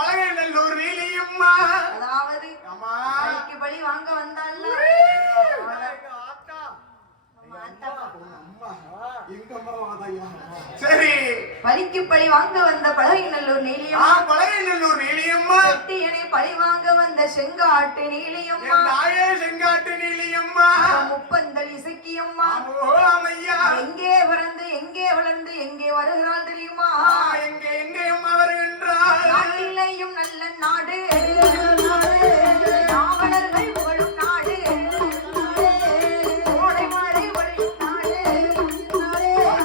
பலகைநல்லூர் நீலியம்மா. அதாவது பழிக்கு பழி வாங்க வந்தால சரி பழிக்கு பழி வாங்க வந்த பலகைநல்லூர் நீலியம்மா. பலகைநல்லூர் நீலியம்மா. செட்டியனை பழி வாங்க வந்த செங்காட்டு நீலியம்மா. தாயே செங்காட்டு நீலியம்மா. முப்பந்தல் இசக்கியம்மா. எங்கே பிறந்து எங்கே வளர்ந்து எங்கே வருகிறாள் தெரியுமா? எங்கே எங்கே அம்மா வருகின்றாள்? நாட்டிலேயும் நல்ல நாடு, நாவலர்கள் புகழும் நாடு, கோடை மழை பொழியும் நாடு,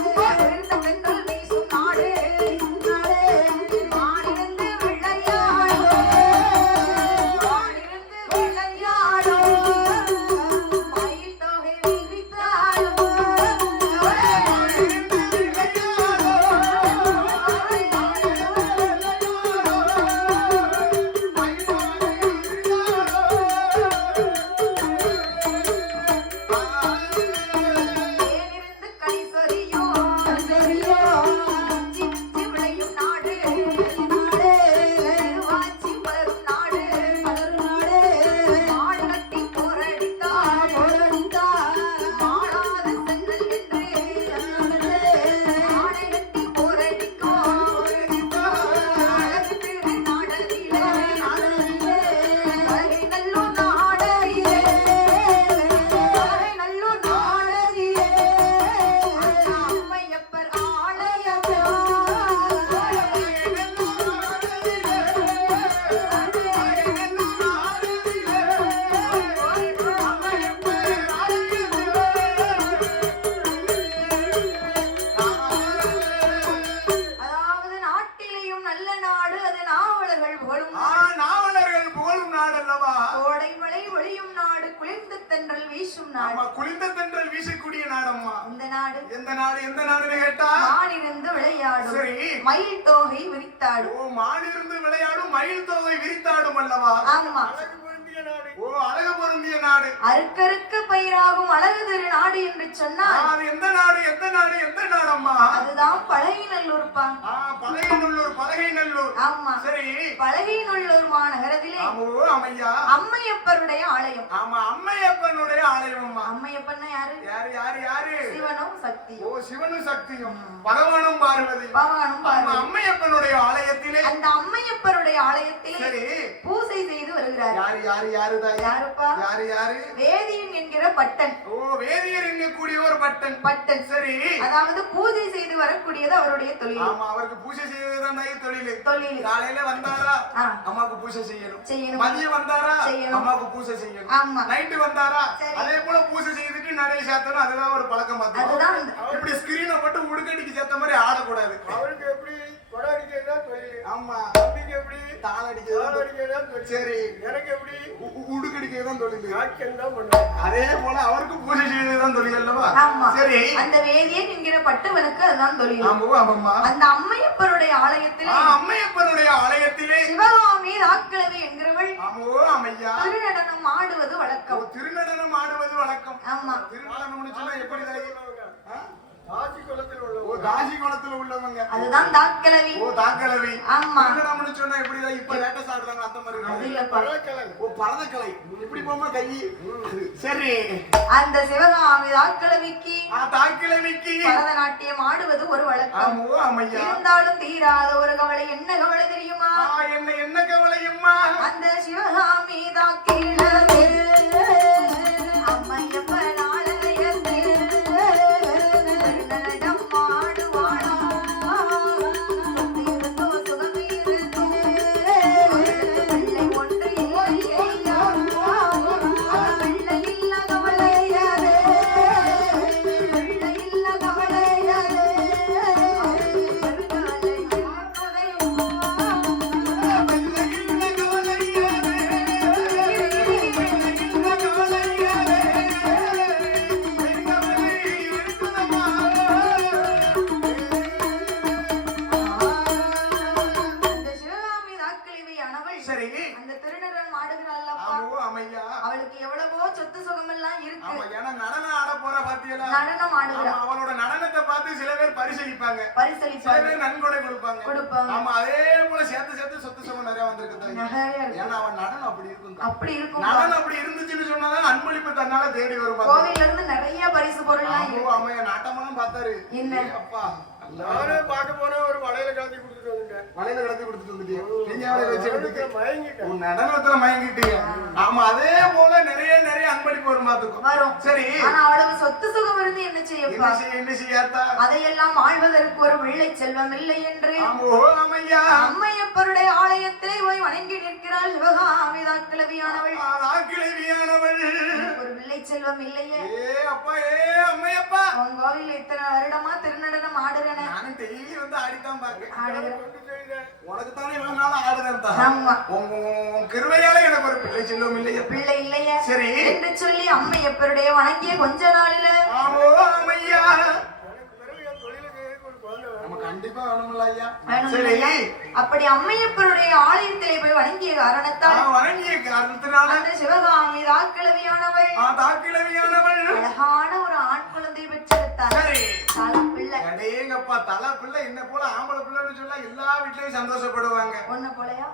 சிறந்த பெண்கள் வீசும் நாடு, வானிருந்து விளையாடும், வானிருந்து விளையாடும், மயில் தொகை விரித்தாடும், தேனிருந்து கனி சொரியும், சிச்சி விளையும் நாடு, திருவாச்சி வளரும் நாடு, மாடு கட்டி போரடித்தாள், மாளாத சென்னல் என்று மாடை கட்டி போரடிக்கும் அழகு திரு நாடகிலே, பலகைநல்லூர் நாடகிலே, பலகைநல்லூர் நாடகிலே, அம்மையப்பர் ஆலயமோ, அதாவது நாட்டிலேயும் நல்ல நாடு, அது நாவலர்கள் புகழும் நாடு. நாவலர்கள் புகழும் நாடு அல்லவா? கோடை மழை ஒளியும் நாடு, குளிர்ந்த தென்றல் வீசும் நாடு. குளிர்ந்த தென்றல் வீசக்கூடிய நாடம்மா. இந்த நாடு எந்த நாடு எந்த நாடுன்னு கேட்டா மானிருந்து விளையாடும், சரி. மயில் தோகை விரித்தாடும். மானிருந்து விளையாடும் மயில் தொகை விரித்தாடும் அல்லவா? ஆமா. அழகு பொருந்திய நாடு. அறுக்கறுக்க பயிராகும் அழகு திரு நாடு என்று சொன்னால் அது எந்த நாடு எந்த நாடு எந்த நாடம்மா? அதுதான் பலகைநல்லூர்ப்பா. பலகைநல்லூர் பலகைநல்லூர். ஆமா. சரி. பலகைநல்லூர் மாநகரத்திலே அம்மையா அம்மையப்பருடைய ஆலயம். ஆமா அம்மையப்பனுடைய ஆலயம் அம்மா. அம்மையப்பன்னா யாரு? யாரு யாரு யாரு? சிவனும் சக்தியும். சிவனும் சக்தியும் பகவானும் பார்வதி. பகவானும் பார்வதி. அம்மையப்பனுடைய ஆலயத்திலே அந்த அம்மையப்பருடைய ஆலயத்திலே சரி பூசை செய்து வருகிறார். யாரு யாரு யாரு யாருப்பா? யாரு யாரு? வேதியன் என்கிற பட்டன். வேதியர் என்கக்கூடிய ஒரு பட்டன். பட்டன். சரி. அதாவது பூஜை செய்து வரக்கூடியது அவருடைய தொழில். ஆமா அவருக்கு பூஜை செய்வதுதான் தொழில். தொழில். காலையில வந்தாரா அம்மாவுக்கு பூஜை செய்யணும். மதியம் வந்தாரா அம்மாவுக்கு பூஜை செய்யணும். ஆமா. நைட்டு வந்தாரா அதே போல பூஜை செய்துட்டு நிறைய சேர்த்தணும். அதுதான் ஒரு பழக்கம். அதுதான் இப்படி ஸ்கிரீனை போட்டு உடுக்கடிக்கு சேர்த்த மாதிரி ஆடக்கூடாது. அவருக்கு எப்படி கொடை அடிக்கிறதா தொழில். ஆமா. தம்பிக்கு எப்படி தாள அடிக்கிறதா தொழில். சரி. எனக்கு எப்படி உடுக்கடிக்கிறதான் தொழில். நாட்டம் தான் பண்ணுவேன். அதே போல அவருக்கு பூஜை செய்வதுதான் தொழில் அல்லவா? ஆமா. சரி. அந்த வேதியன் என்கிற பட்டவனுக்கு அதுதான் தொழில். ஆமா. அந்த அம்மையப்பருடைய ஆலயத்திலே அம்மையப்பனுடைய ஆலயத்திலே சிவகாமி ராக்கிழவி என்கிறவள் அம்மையா திருநடனம் ஆடுவது வழக்கம். திருநடனம் ஆடுவது வழக்கம். ஆமா. திருநடனம் சொன்னா எப்படி ஆசி குலத்தில் உள்ளவங்க. தாசி குலத்துல உள்ளவங்க. அதுதான் தாக்கிழவி. தாக்கிழவி. ஆமா. திருநடனம் சொன்னா எப்படி இப்ப லேட்டஸ்ட் ஆடுறாங்க அந்த மாதிரி. அது இல்ல பரதக்கலை. பரதக்கலை. இப்படி போமா கை. சரி. அந்த சிவகாமி தாக்கிழவிக்கு பரதநாட்டியம் ஆடுவது ஒரு வழக்கம். இருந்தாலும் தீராத ஒரு கவலை. என்ன கவலை தெரியுமா? என்ன கவலையுமா? அந்த சிவகாமி தாக்கிழவி அம்மையப்பன் ஆலயத்தில் திருநடம் ஆடுவாளா, சுத்தியிருந்தோ சுகமிருந்தோ வெள்ளை ஒன்று இல்லையா, வெள்ளை இல்ல கவலையாரே, வெள்ளை இல்ல கவலையாரே, வெள்ளை தாக்கிழவியானவள் சரி அந்த திருநடன் ஆடுகிறாள் ஆமோ அம்மையா அவளுக்கு எவ்வளவோ சொத்து சுகம் எல்லாம் இருக்கு. ஆமா ஏன்னா நடனம் ஆட போற பாத்தீங்களா நடனம் ஆடுகிறாள். அவளோட நடனத்தை பார்த்து சில பேர் பரிசளிப்பாங்க சில பேர் நன்கொடை கொடுப்பாங்க. ஆமா அதே போல சேர்த்து சேர்த்து சொத்து சுகம் நிறைய வந்திருக்கு. ஏன்னா அவன் நடனம் அப்படி இருக்கும். நடனம் அப்படி இருந்துச்சுன்னு சொன்னாதான் அன்பளிப்பு தன்னால தேடி வரும். கோவில்ல இருந்து நிறைய பரிசு பொருள் அம்மையா நாட்டமெல்லாம் பார்த்தாரு. என்ன அப்பா நானே பார்க்க போன ஒரு வளையல கலத்தி கொடுத்துட்டு வந்துட்டேன். வளையல கலத்தி கொடுத்துட்டு வந்துட்டீங்க. நீங்க அவளை வச்சுக்கிட்டு மயங்கிட்டேன். உன் நடனத்துல மயங்கிட்டீங்க. ஆமா அதே போல நிறைய நிறைய அன்பளிப்பு வரும் மாத்துக்கும் வரும். சரி ஆனா அவளுக்கு சொத்து சுகம் இருந்து என்ன செய்யப்பா? என்ன செய்யாத்தா? அதையெல்லாம் ஆழ்வதற்கு ஒரு பிள்ளை செல்வம் இல்லை என்று அம்மையா அம்மையப்பருடைய ஆலயத்திலே போய் வணங்கி நிற்கிறாள் சிவகாமி தாக்கிழவியானவள். ஒரு பிள்ளை செல்வம் இல்லையே. அப்பா அம்மையப்பா உன் கோவில் இத்தனை வருடமா திருநடனம் ஆடுறேன். நானும் டெய்லி வந்து ஆடித்தான் பாக்குறேன். உனக்கு தானே இவ்வளவு நாள் ஆடுறேன். உன் கிருபையால எனக்கு ஒரு பிள்ளை செல்வம் இல்லையா? பிள்ளை இல்லையா? சரி என்று சொல்லி அம்மையப்பருடைய வணங்கிய கொஞ்ச நாளில அம்மையா கண்டிப்பா வேணும்ல ஐயா. சரி அப்படி அம்மையப்பருடைய ஆலயத்திலே போய் வணங்கிய காரணத்தால் அந்த சிவகாமி தாக்கிழவியானவள் அழகான ஒரு ஆண் குழந்தை பெற்றெடுத்தார். தலைப்பிள்ளை. அடேங்கப்பா தலைப்பிள்ளை. என்ன போல ஆம்பளை பிள்ளைன்னு சொன்னா எல்லா வீட்லயும் சந்தோஷப்படுவாங்க. ஒண்ணு போலயா?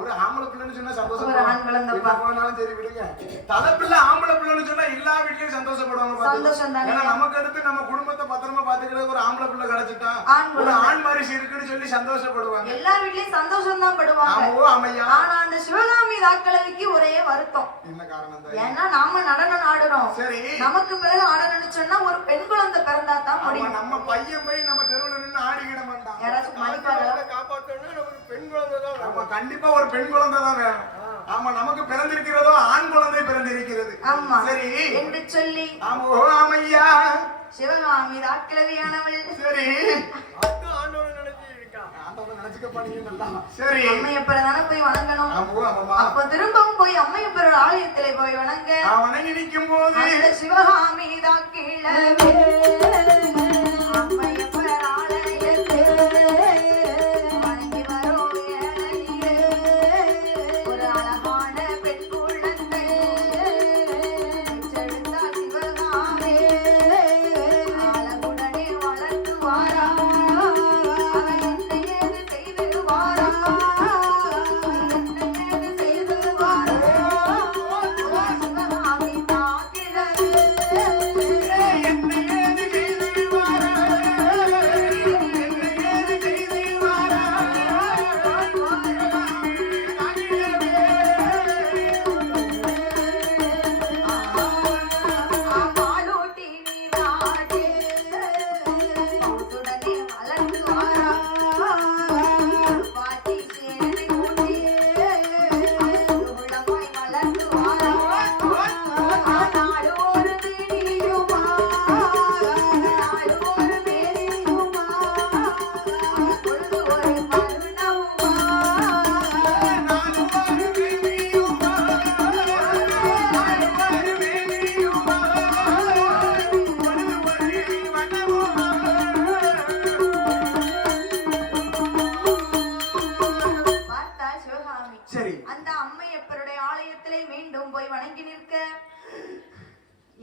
ஒரு ஆம்பளை பிள்ளைன்னு சொன்னா சந்தோஷப்படுவாங்க. சரி விடுங்க. தலைப்பிள்ளை ஆம்பளை பிள்ளைன்னு சொன்னா எல்லா வீட்லயும் சந்தோஷப்படுவாங்க. ஏன்னா நமக்கு அடுத்து நம்ம குடும்பத்தை பத்திரமா பாத்துக்கிறது ஒரு ஆம்பளை பிள்ளை கிடைச்சிட்டா ஒரு ஆண் வாரிசு இருக்குன்னு சொல்லி சந்தோஷப்படுவாங்க. எல்லா வீட்லயும் சந்தோஷம் தான் படுவாங்க. ஆனா அந்த சிவகாமி தாக்கிழவிக்கு ஒரே வருத்தம். என்ன காரணம்? ஏன்னா நாம நடனம் ஆடுறோம். சரி நமக்கு பிறகு ஆடணும்னு சொன்னா ஒரு பெண் குழந்தை பிறந்தா தான் முடியும். நம்ம பையன் போய் நம்ம தெருவுல நின்று ஆடிக்கிட மாட்டான். யாராச்சும் மணிப்பாக காப்பாத்தணும்னா நமக்கு பெண் குழந்தை தான் வேணும். கண்டிப்பா ஒரு பெண் குழந்தை தான் வேணும். ஆமா நமக்கு பிறந்திருக்கிறதோ ஆண் குழந்தை பிறந்திருக்கிறது. ஆமா சரி என்று சொல்லி ஆமையா சிவகாமி தாக்கிழவியானவள் சரி சரி அம்மையப்பரை போய் வணங்கணும். அப்ப திரும்பவும் போய் அம்மையப்பரோட ஆலயத்திலே போய் வணங்கி நிற்கும் போது சிவகாமி தாக்கிழவி அம்மையப்பர் ஆலயத்திலே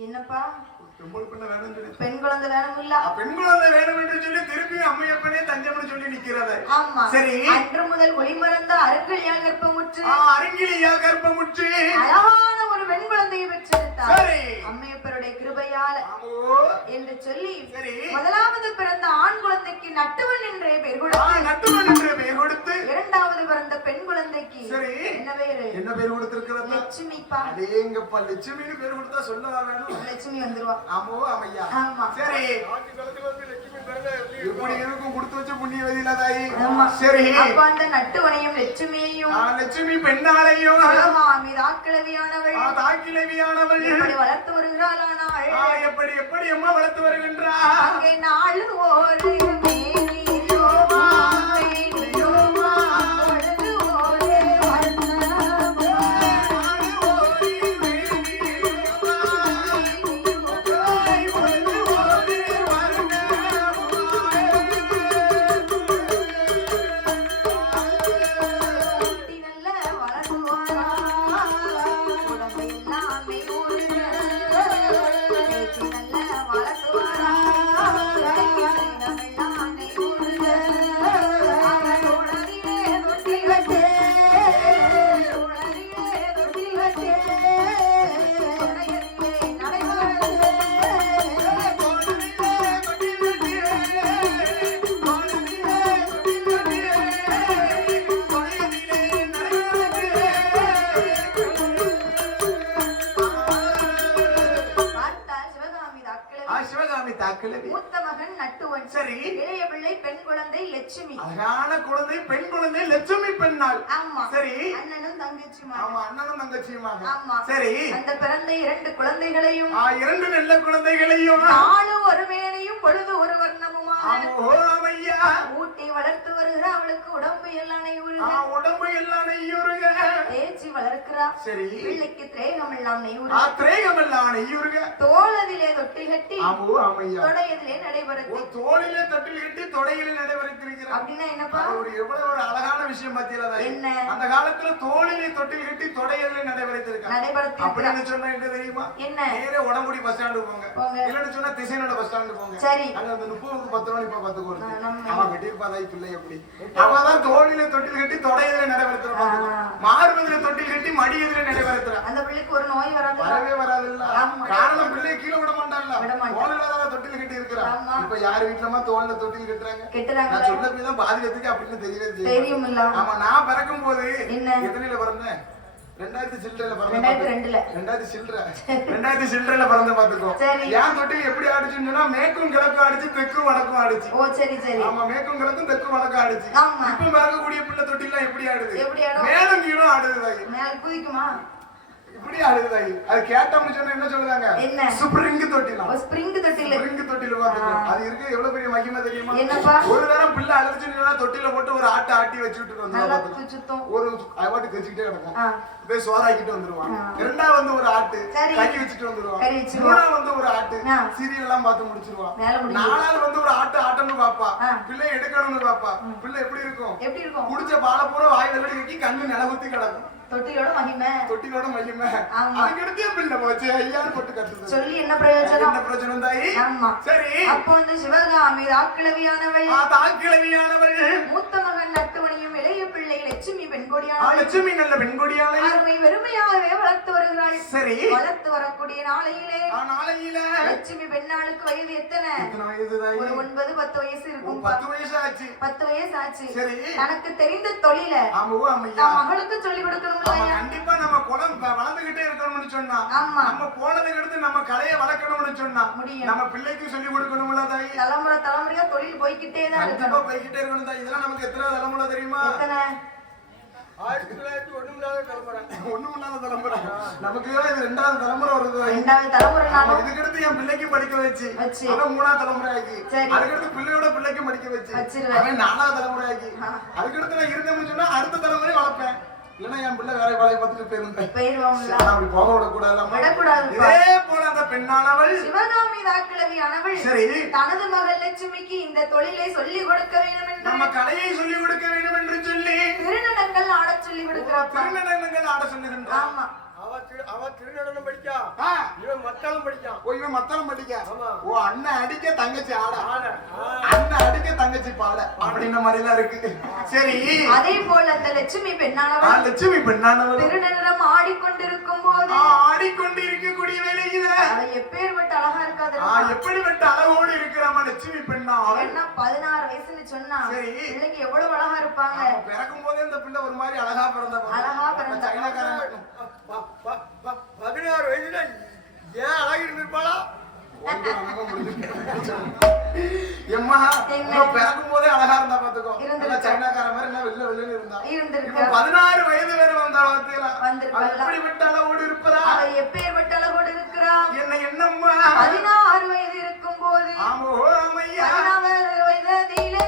என்னப்பா பெண் குழந்தை வேணும் இல்ல? பெண் குழந்தை வேணும் என்று சொல்லி திருப்பி அம்மையப்பனே தஞ்சம்னு சொல்லி நிக்கிறது. ஆமா சரி அன்று முதல் ஒளிமறந்த அருங்கிலியால் கர்ப்பமுற்று அழகான ஒரு பெண் குழந்தையை பெற்றெடுத்தார். சரி அம்மையப்பருடைய கிருபையால் என்று சொல்லி முதலாவது பிறந்த ஆண் குழந்தைக்கு நட்டுவன் என்றே பெயர் கொடுத்து இரண்டாவது பிறந்த பெண் குழந்தைக்கு என்ன பேர் கொடுத்திருக்கிறது? லட்சுமிப்பா. அடேங்கப்பா லட்சுமின்னு பேர் கொடுத்தா சொல்லவா வேணும்? லட்சுமி வந்துருவா. ஆமோ அம்மையா. ஆமா சரி ஆட்சி காலத்துல வந்து லட்சுமி பிறந்தா எப்படி இருக்கும்? கொடுத்து வச்ச புண்ணியவதியில தாயி. சரி அப்ப அந்த நட்டுவனையும் லட்சுமியையும் லட்சுமி பெண்ணாளையும் சிவகாமி தாக்கிழவியானவள் எப்படி வளர்த்து வருகிறாளானாள். எப்படி எப்படி அம்மா வளர்த்து வருகின்றாள்? அங்கே நாள் ஒரு மூத்த மகன் நட்டுவன். சரி. இளைய பிள்ளை பெண் குழந்தை லட்சுமி. அழகான குழந்தை பெண் குழந்தை லட்சுமி பெண்ணாள். ஆமா. சரி. அண்ணனும் தங்கச்சியுமா. ஆமா, அண்ணனும் தங்கச்சியுமாக. ஆமா. சரி. அந்த பிறந்த 2 குழந்தைகளையும் 2 நல்ல குழந்தைகளையும் நாளும் ஒரு மேனையும் பொழுது ஒரு வர்ணமுமாக ஆமையா ஊட்டி வளர்த்து வருகிற அவளுக்கு உடம்பு எல்லாம் நெய்யுருக. உடம்பு எல்லாம் நெய்யுருக. தேய்ச்சி வளர்க்கிறா. சரி. பிள்ளைக்கு திரேகம் எல்லாம் நெய்யுருக. திரேகம் எல்லாம் நெய்யுருக. தோளதிலே தொட்டி கட்டி ஆமையா தொடையதிலே நடைபெறுது. தோளிலே தொட்டில் கட்டி தொடையிலே நடைபெறுகிறார். அப்படின்னா என்னப்பா? எவ்வளவு ஒரு அழகான விஷயம் பத்தியல. என்ன? அந்த காலத்துல தோளிலே தொட்டில் கட்டி தொடையிலே நடைபெறுகிறார். அப்படின்னு சொன்னா என்ன தெரியுமா? என்ன? நேரே உடம்புடி பஸ் ஸ்டாண்டு போங்க. இல்லன்னு சொன்னா திசையனோட பஸ் ஸ்டாண்டு போங்க. சரி. அங்க அந்த 30க்கு 10 ரூபாய் இப்ப 10 கோடி. அவன் கட்டிருப்பாதாய் பிள்ளை எப்படி? அவதான் தோளிலே தொட்டில் கட்டி தொடையிலே நடைபெறுகிறார். மார்பதிலே தொட்டில் கட்டி மடியிலே நடைபெறுகிறார். அந்த பிள்ளைக்கு ஒரு நோய் வராது. வரவே வராதுல்ல. காரணம் பிள்ளை கீழே விட மாட்டான்ல. தோளிலதான் தொட்டில் கட்டி இருக்கிறான். இப்ப யார் வீட்டுலமா தோல்ல தொட்டில் கட்டுறாங்க? நான் சொல்ல போய்தான் பாதிக்கிறதுக்கு அப்படின்னு தெரியவே தெரியும். ஆமா, நான் பிறக்கும் போது எத்தனையில பிறந்தேன்? 2000 சில்லறையில பிறந்தேன். 2000 சில்லறையில பிறந்த பாத்துக்கோ. ஏன் தொட்டில் எப்படி ஆடிச்சுன்னு சொன்னா மேற்கும் கிழக்கும் ஆடிச்சு, தெற்கும் வடக்கும் ஆடிச்சு. ஓ சரி சரி. ஆமா, மேற்கும் கிழக்கும் தெற்கும் வடக்கும் ஆடிச்சு. இப்ப பிறக்கக்கூடிய பிள்ளை தொட்டில் எப்படி ஆடுது? மேலும் கீழும் ஆடுது. மேல குதிக்குமா? இப்படி ஆடுதாய். அது கேட்டோம்னு சொன்னா என்ன சொல்லுவாங்க? என்ன? ஸ்ப்ரிங் தொட்டில. ஸ்ப்ரிங் தொட்டில. ஸ்ப்ரிங் தொட்டில பாத்துக்கோ. அது இருக்கு எவ்வளவு பெரிய மகிமை தெரியுமா? என்னப்பா? ஒரு தரம் பிள்ளை அழுதுச்சுன்னா தொட்டில போட்டு ஒரு ஆட்டி வச்சுட்டு வந்து ஒரு ஐவாட்டு கச்சிட்டே கிடக்கும். போய் சோறாக்கிட்டு வந்துருவான். இரண்டாவது வந்து ஒரு ஆட்டு கறி வச்சுட்டு வந்துருவான். மூணாவது வந்து ஒரு ஆட்டு சீரியல் எல்லாம் பார்த்து முடிச்சிருவான். நாலாவது வந்து ஒரு ஆட்டம்னு பாப்பா. பிள்ளை எடுக்கணும்னு பாப்பா. பிள்ளை எப்படி இருக்கும்? குடிச்ச பாலை பூரா வாயில கட்டி கண்ணு நிலகுத்தி கிடக்கும். தொட்டிலோட மகிமை. அதுக்கடுத்து பிள்ளை போச்சு ஐயான்னு போட்டு கட்டுது. சொல்லி என்ன பிரயோஜனம்? என்ன பிரயோஜனம் தாயி? ஆமா. சரி. அப்போ வந்து சிவகாமி தாக்கிழவியானவள். மூத்த மகன் நட்டுவனையும் இளைய பிள்ளை லட்சுமி பெண்கொடியானவள். லட்சுமி நல்ல பெண்கொடியாளை அருமை வெறுமையாகவே வளர்த்து வருகிறாள். சரி. வளர்த்து வரக்கூடிய நாளையிலே லட்சுமி பெண்ணாளுக்கு வயது எத்தனை? ஒரு 9 10 வயசு இருக்கும். 10 வயசு ஆச்சு. 10 வயசு ஆச்சு. சரி. தனக்கு தெரிந்த தொழில மகளுக்கு சொல்லிக் கொடுக்கணும். கண்டிப்பா நம்ம குலம் வளர்ந்துகிட்டே இருக்கணும்னு சொன்னா, நம்ம போனதுக்கு அடுத்து நம்ம கலையை வளர்க்கணும்னு சொன்னா நம்ம பிள்ளைக்கு சொல்லி கொடுக்கணும்ல தாய். தலைமுறையா தொழில் போய்கிட்டே தான் இருக்கணும். போய்கிட்டே இருக்கணும் தாய். இதெல்லாம் நமக்கு எத்தனை தலைமுறை தெரியுமா? 1900 தலைமுறை. நமக்கு இது 2வது தலைமுறை வருது. 2வது தலைமுறை. இதுக்கு அடுத்து என் பிள்ளைக்கு படிக்க வச்சு அதான் 3வது தலைமுறை ஆகி, அதுக்கடுத்து பிள்ளையோட பிள்ளைக்கு படிக்க வச்சு அவன் 4வது தலைமுறை ஆகி, அதுக்கடுத்து நான் இருந்தேன்னு சொன்னா அடுத்த தலைமுறை வளர்ப்பேன். இல்லன்னா என் பிள்ளை வேற வேலையை பார்த்துட்டு போயிருந்தேன். அப்படி போக விடக்கூடாது. இதே போல அந்த பெண்ணானவள் சிவகாமி தாக்கிழவியானவள் சரி தனது மகள் லட்சுமிக்கு இந்த தொழிலை சொல்லிக் கொடுக்க வேண்டும் என்று, நம்ம கலையை சொல்லிக் கொடுக்க வேண்டும் என்று சொல்லி திருநடனங்கள் ஆட சொல்லிக் கொடுக்கிறார். திருநடனங்கள் ஆட சொல்லுகின்றார். ஆமா. அவ திருநடனம் படிக்கா, இவன் மத்தளம் படிக்கான். இவன் மத்தளம் படிக்க. ஓ அண்ணன் அடிக்க தங்கச்சி ஆட, அண்ணன் அடிக்க தங்கச்சி பாட அப்படின்ற மாதிரி எல்லாம் இருக்கு. சரி. அதே போல அந்த லட்சுமி பெண்ணானவள் திருநடனம் ஆடிக்கொண்டிருக்கும் போது ஆடிக்கொண்டிருக்கக்கூடிய வேலையில எப்பேற்பட்ட அழகா இருக்காது? எப்படிப்பட்ட அழகோடு இருக்கிறாம லட்சுமி பெண்ணா? 16 வயசுன்னு சொன்னா பிள்ளைக்கு எவ்வளவு அழகா இருப்பாங்க. பிறக்கும் போதே இந்த பிள்ளை ஒரு மாதிரி அழகா பிறந்த 16 வயசுல ஏன் அழகி இருந்திருப்பாளா? பிறக்கும் போதே அழகா இருந்தா பாத்துக்கோ. சைனாக்கார மாதிரி வெளில இருந்தா. 16 வயது வரை வந்த எப்படிப்பட்ட அளவோடு இருப்பதா? எப்பேற்பட்ட அளவோடு இருக்கிறா? என்ன என்னம்மா 16 வயது இருக்கும் போது 16 வயதிலே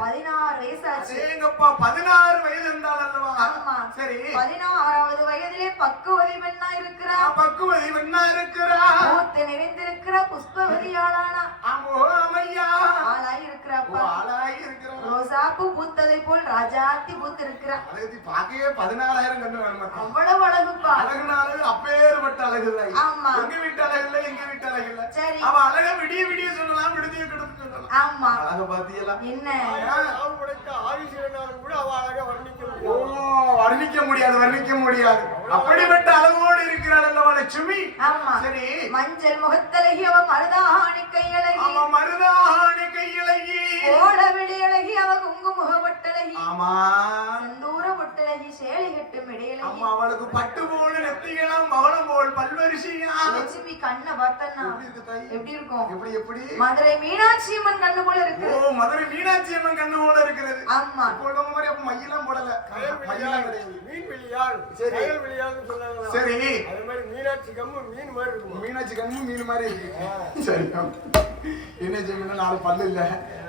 16 வயசாச்சு. எங்கப்பா 16 வயது இருந்தால் அல்லவா? ஆமா. சரி. 16வது வயதிலே பக்குவதி பெண்ணா இருக்கிறா. பக்குவதி பெண்ணா இருக்கிறா. பூத்து நிறைந்திருக்கிற புஷ்பவதியாளானா. ஆமோ அம்மையா. ஆளாய் இருக்கிறாப்பா. ஆளாய் இருக்கிறா. ரோசாப்பூ பூத்ததை போல் ராஜாத்தி பூத்து இருக்கிறா. அழகு பாக்கையே 14000 கண்ணு வேணும். அவ்வளவு அழகுப்பா. அழகுனால அப்பேற்பட்ட அழகு இல்லை. ஆமா. எங்க வீட்டு அழகு இல்லை, எங்க வீட்டு அழகு இல்லை. சரி. அவ அழக விடிய விடிய சொல்லலாம், விடுதிய கிடந்து சொல்லலாம். ஆமா. அழக பாத்தியல. என்ன? நான் உடைத்த ஆதிசேனாலும் கூட அவ அழக வர்ணிக்க முடியாது. ஓ, வர்ணிக்க முடியாது, வர்ணிக்க முடியாது. அப்படிப்பட்ட அழகோடு இருக்கிறாள் அல்லவா லட்சுமி? ஆமா. சரி. மஞ்சள் முகத்தழகி அவ மருதாணி கையழகி. அவ மருதாணி கையழகி. கோட விழியழகி அவ குங்குமுக பொட்டழகி. ஆமா. செந்தூர பொட்டழகி சேலை கட்டும் இடையழகி. அம்மா அவளுக்கு பட்டு போல நெத்தியலாம், மவளம் போல் பல்வரிசையா. லட்சுமி கண்ணை பார்த்தன்னா எப்படி இருக்கும்? எப்படி எப்படி? மதுரை மீனாட்சி அம்மன் கண்ணு போல இருக்கு. ஓ, மதுரை மீனாட்சி அம்மன் கண்ணு போல இருக்கிறது. ஆமா. போடுற மாதிரி அப்ப மையெல்லாம் போடல. மயிலாம் கிடையாது, மீன் வெளியாள். சரி. கயல் வெளியாள்னு சொன்னாங்க. சரி. அதே மாதிரி மீனாட்சி கம்மு மீன் மாதிரி இருக்கும். மீனாட்சி கண்ணு மீன் மாதிரி இருக்கு. சரி. என்ன செய்யணும், 4 பல்லு இல்ல,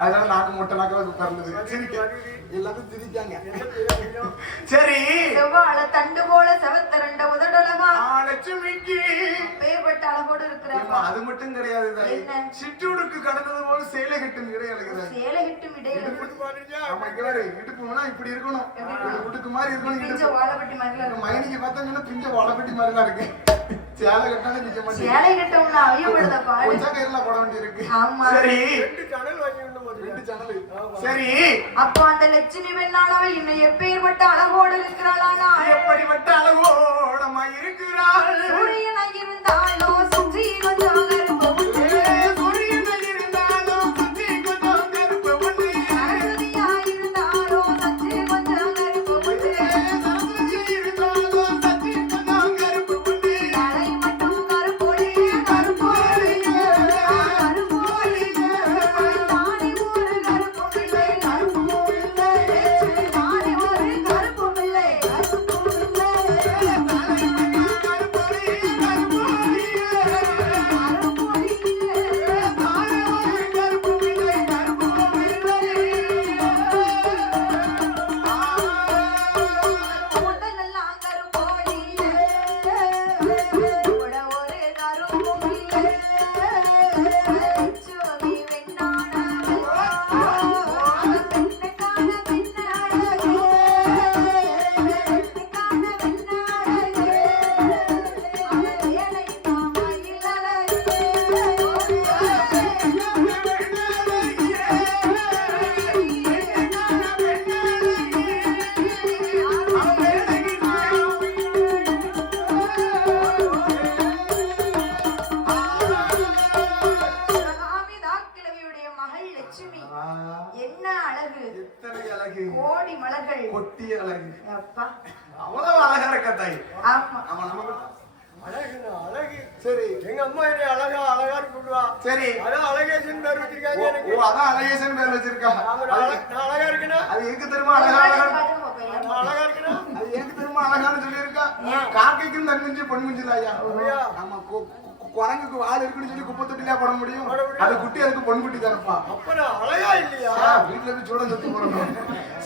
அதனால நாக்கு மொட்டை நாக்க பறந்தது. எல்லாத்தையும் திரிக்காங்க. சரி. செவ்வாழ தண்டு போல செவத்தரண்ட உதடழகா. லட்சுமிக்கு பேர்பட்ட அழகோடு இருக்கிறாங்க. அது மட்டும் கிடையாது. என்ன? சிற்றூருக்கு கடந்தது போல சேலை கட்டும் இடை அழகுது. சேலை கட்டும் இடையில இடுப்பு வேணா இப்படி இருக்கணும், உடுக்கு மாதிரி இருக்கணும். பிஞ்ச வாழைப்பட்டி மாதிரி மைனிக்கு பார்த்தா பிஞ்ச வாழைப்பட்டி மாதிரி தான் இருக்கு. சேலை கட்டாலும் நிக்க மாட்டேன். சேலை கட்டவும்னா ஐயப்படுத பாடு. கொஞ்சம் கையில போட வேண்டி இருக்கு. ஆமா. சரி. 2 சேனல் வாங்கி விடணும். 2 சேனல். சரி. அப்ப அந்த லட்சுமி பெண்ணானவள் இன்னும் எப்பேற்பட்ட அழகோடு இருக்கிறாளா? எப்படிப்பட்ட அழகோடமா இருக்கிறாள்? சூரியனை இருந்தாலோ சுற்றி கொஞ்சம் கருப்பு உண்டு. சூரியனை இருந்தாலோ சுற்றி கொஞ்சம் கருப்பு உண்டு. சரஸ்வதியா இருந்தாலோ சற்று கொஞ்சம் கருப்பு உண்டு. சரஸ்வதி இருந்தாலோ சற்று கொஞ்சம் கருப்பு உண்டு. தலை மட்டும் கருப்பொழி கருப்பொழி கருப்பொழி. தானி ஒரு கருப்பு பிள்ளை கருப்பு பிள்ளை. தானி ஒரு கருப்பு பிள்ளை கருப்பு பிள்ளை. என்ன அழகு! எத்தனை அழகு! கோடி மலர்கள் கொட்டிய அழகு. அப்பா அவ்வளவு அழகா இருக்க தாய். ஆமா. ஆமா, நமக்கு அழகுனா அழகு. சரி. எங்க அம்மா என்னை அழகா அழகான்னு கூப்பிடுவா. சரி. அதான் அழகேசன் பேர் வச்சிருக்காங்க எனக்கு. ஓ, அதான் அழகேசன் பேர் வச்சிருக்கா. நான் அழகா இருக்கேனா? அது எதுக்கு தெரியுமா அழகா அழகா? நான் அழகா இருக்கேனா? அது எதுக்கு தெரியுமா அழகான்னு சொல்லியிருக்கா? காக்கைக்கும் தன்முஞ்சி பொன்முஞ்சில ஐயா. ஆமா, குரங்குக்கு வால் இருக்குன்னு சொல்லி குப்பை தொட்டிலா போட முடியும்? அது குட்டி, அதுக்கு பொன் குட்டி தானப்பா. அப்ப நான் அழகா இல்லையா? வீட்டுல போய் சூட சத்து போடணும்.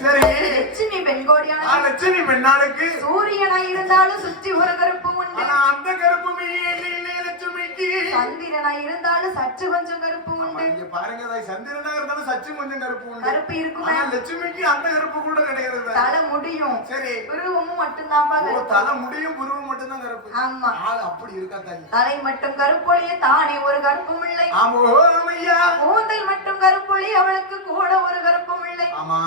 சரி. லட்சுமி பெண்கோடியான லட்சுமி பெண்ணாளுக்கு சூரியனா இருந்தாலும் சுற்றி ஒரு கருப்பு உண்டு. ஆனா அந்த கருப்புமே இல்லை லட்சுமிக்கு. சந்திரனா இருந்தாலும் சற்று கொஞ்சம் கருப்பு உண்டு. இங்க பாருங்க தாய், சந்திரனா இருந்தாலும் சற்று கொஞ்சம் கருப்பு உண்டு. கருப்பு இருக்குமா? ஆனா லட்சுமிக்கு அந்த கருப்பு கூட கிடையாது. தலை முடியும். சரி. புருவமும் மட்டும்தான் கருப்பு. தலை முடியும், புருவம் மட்டும் தான் கருப்பு. ஆமா. ஆள் அப்படி இருக்கா தாய். தலை மட்டும் கருப்பொழிய தானே ஒரு கருப்பும் இல்லை. ஆமோ ஐயா. கூந்தல் மட்டும் கருப்பொழி அவளுக்கு கூட ஒரு கருப்பும் இல்லை. ஆமா.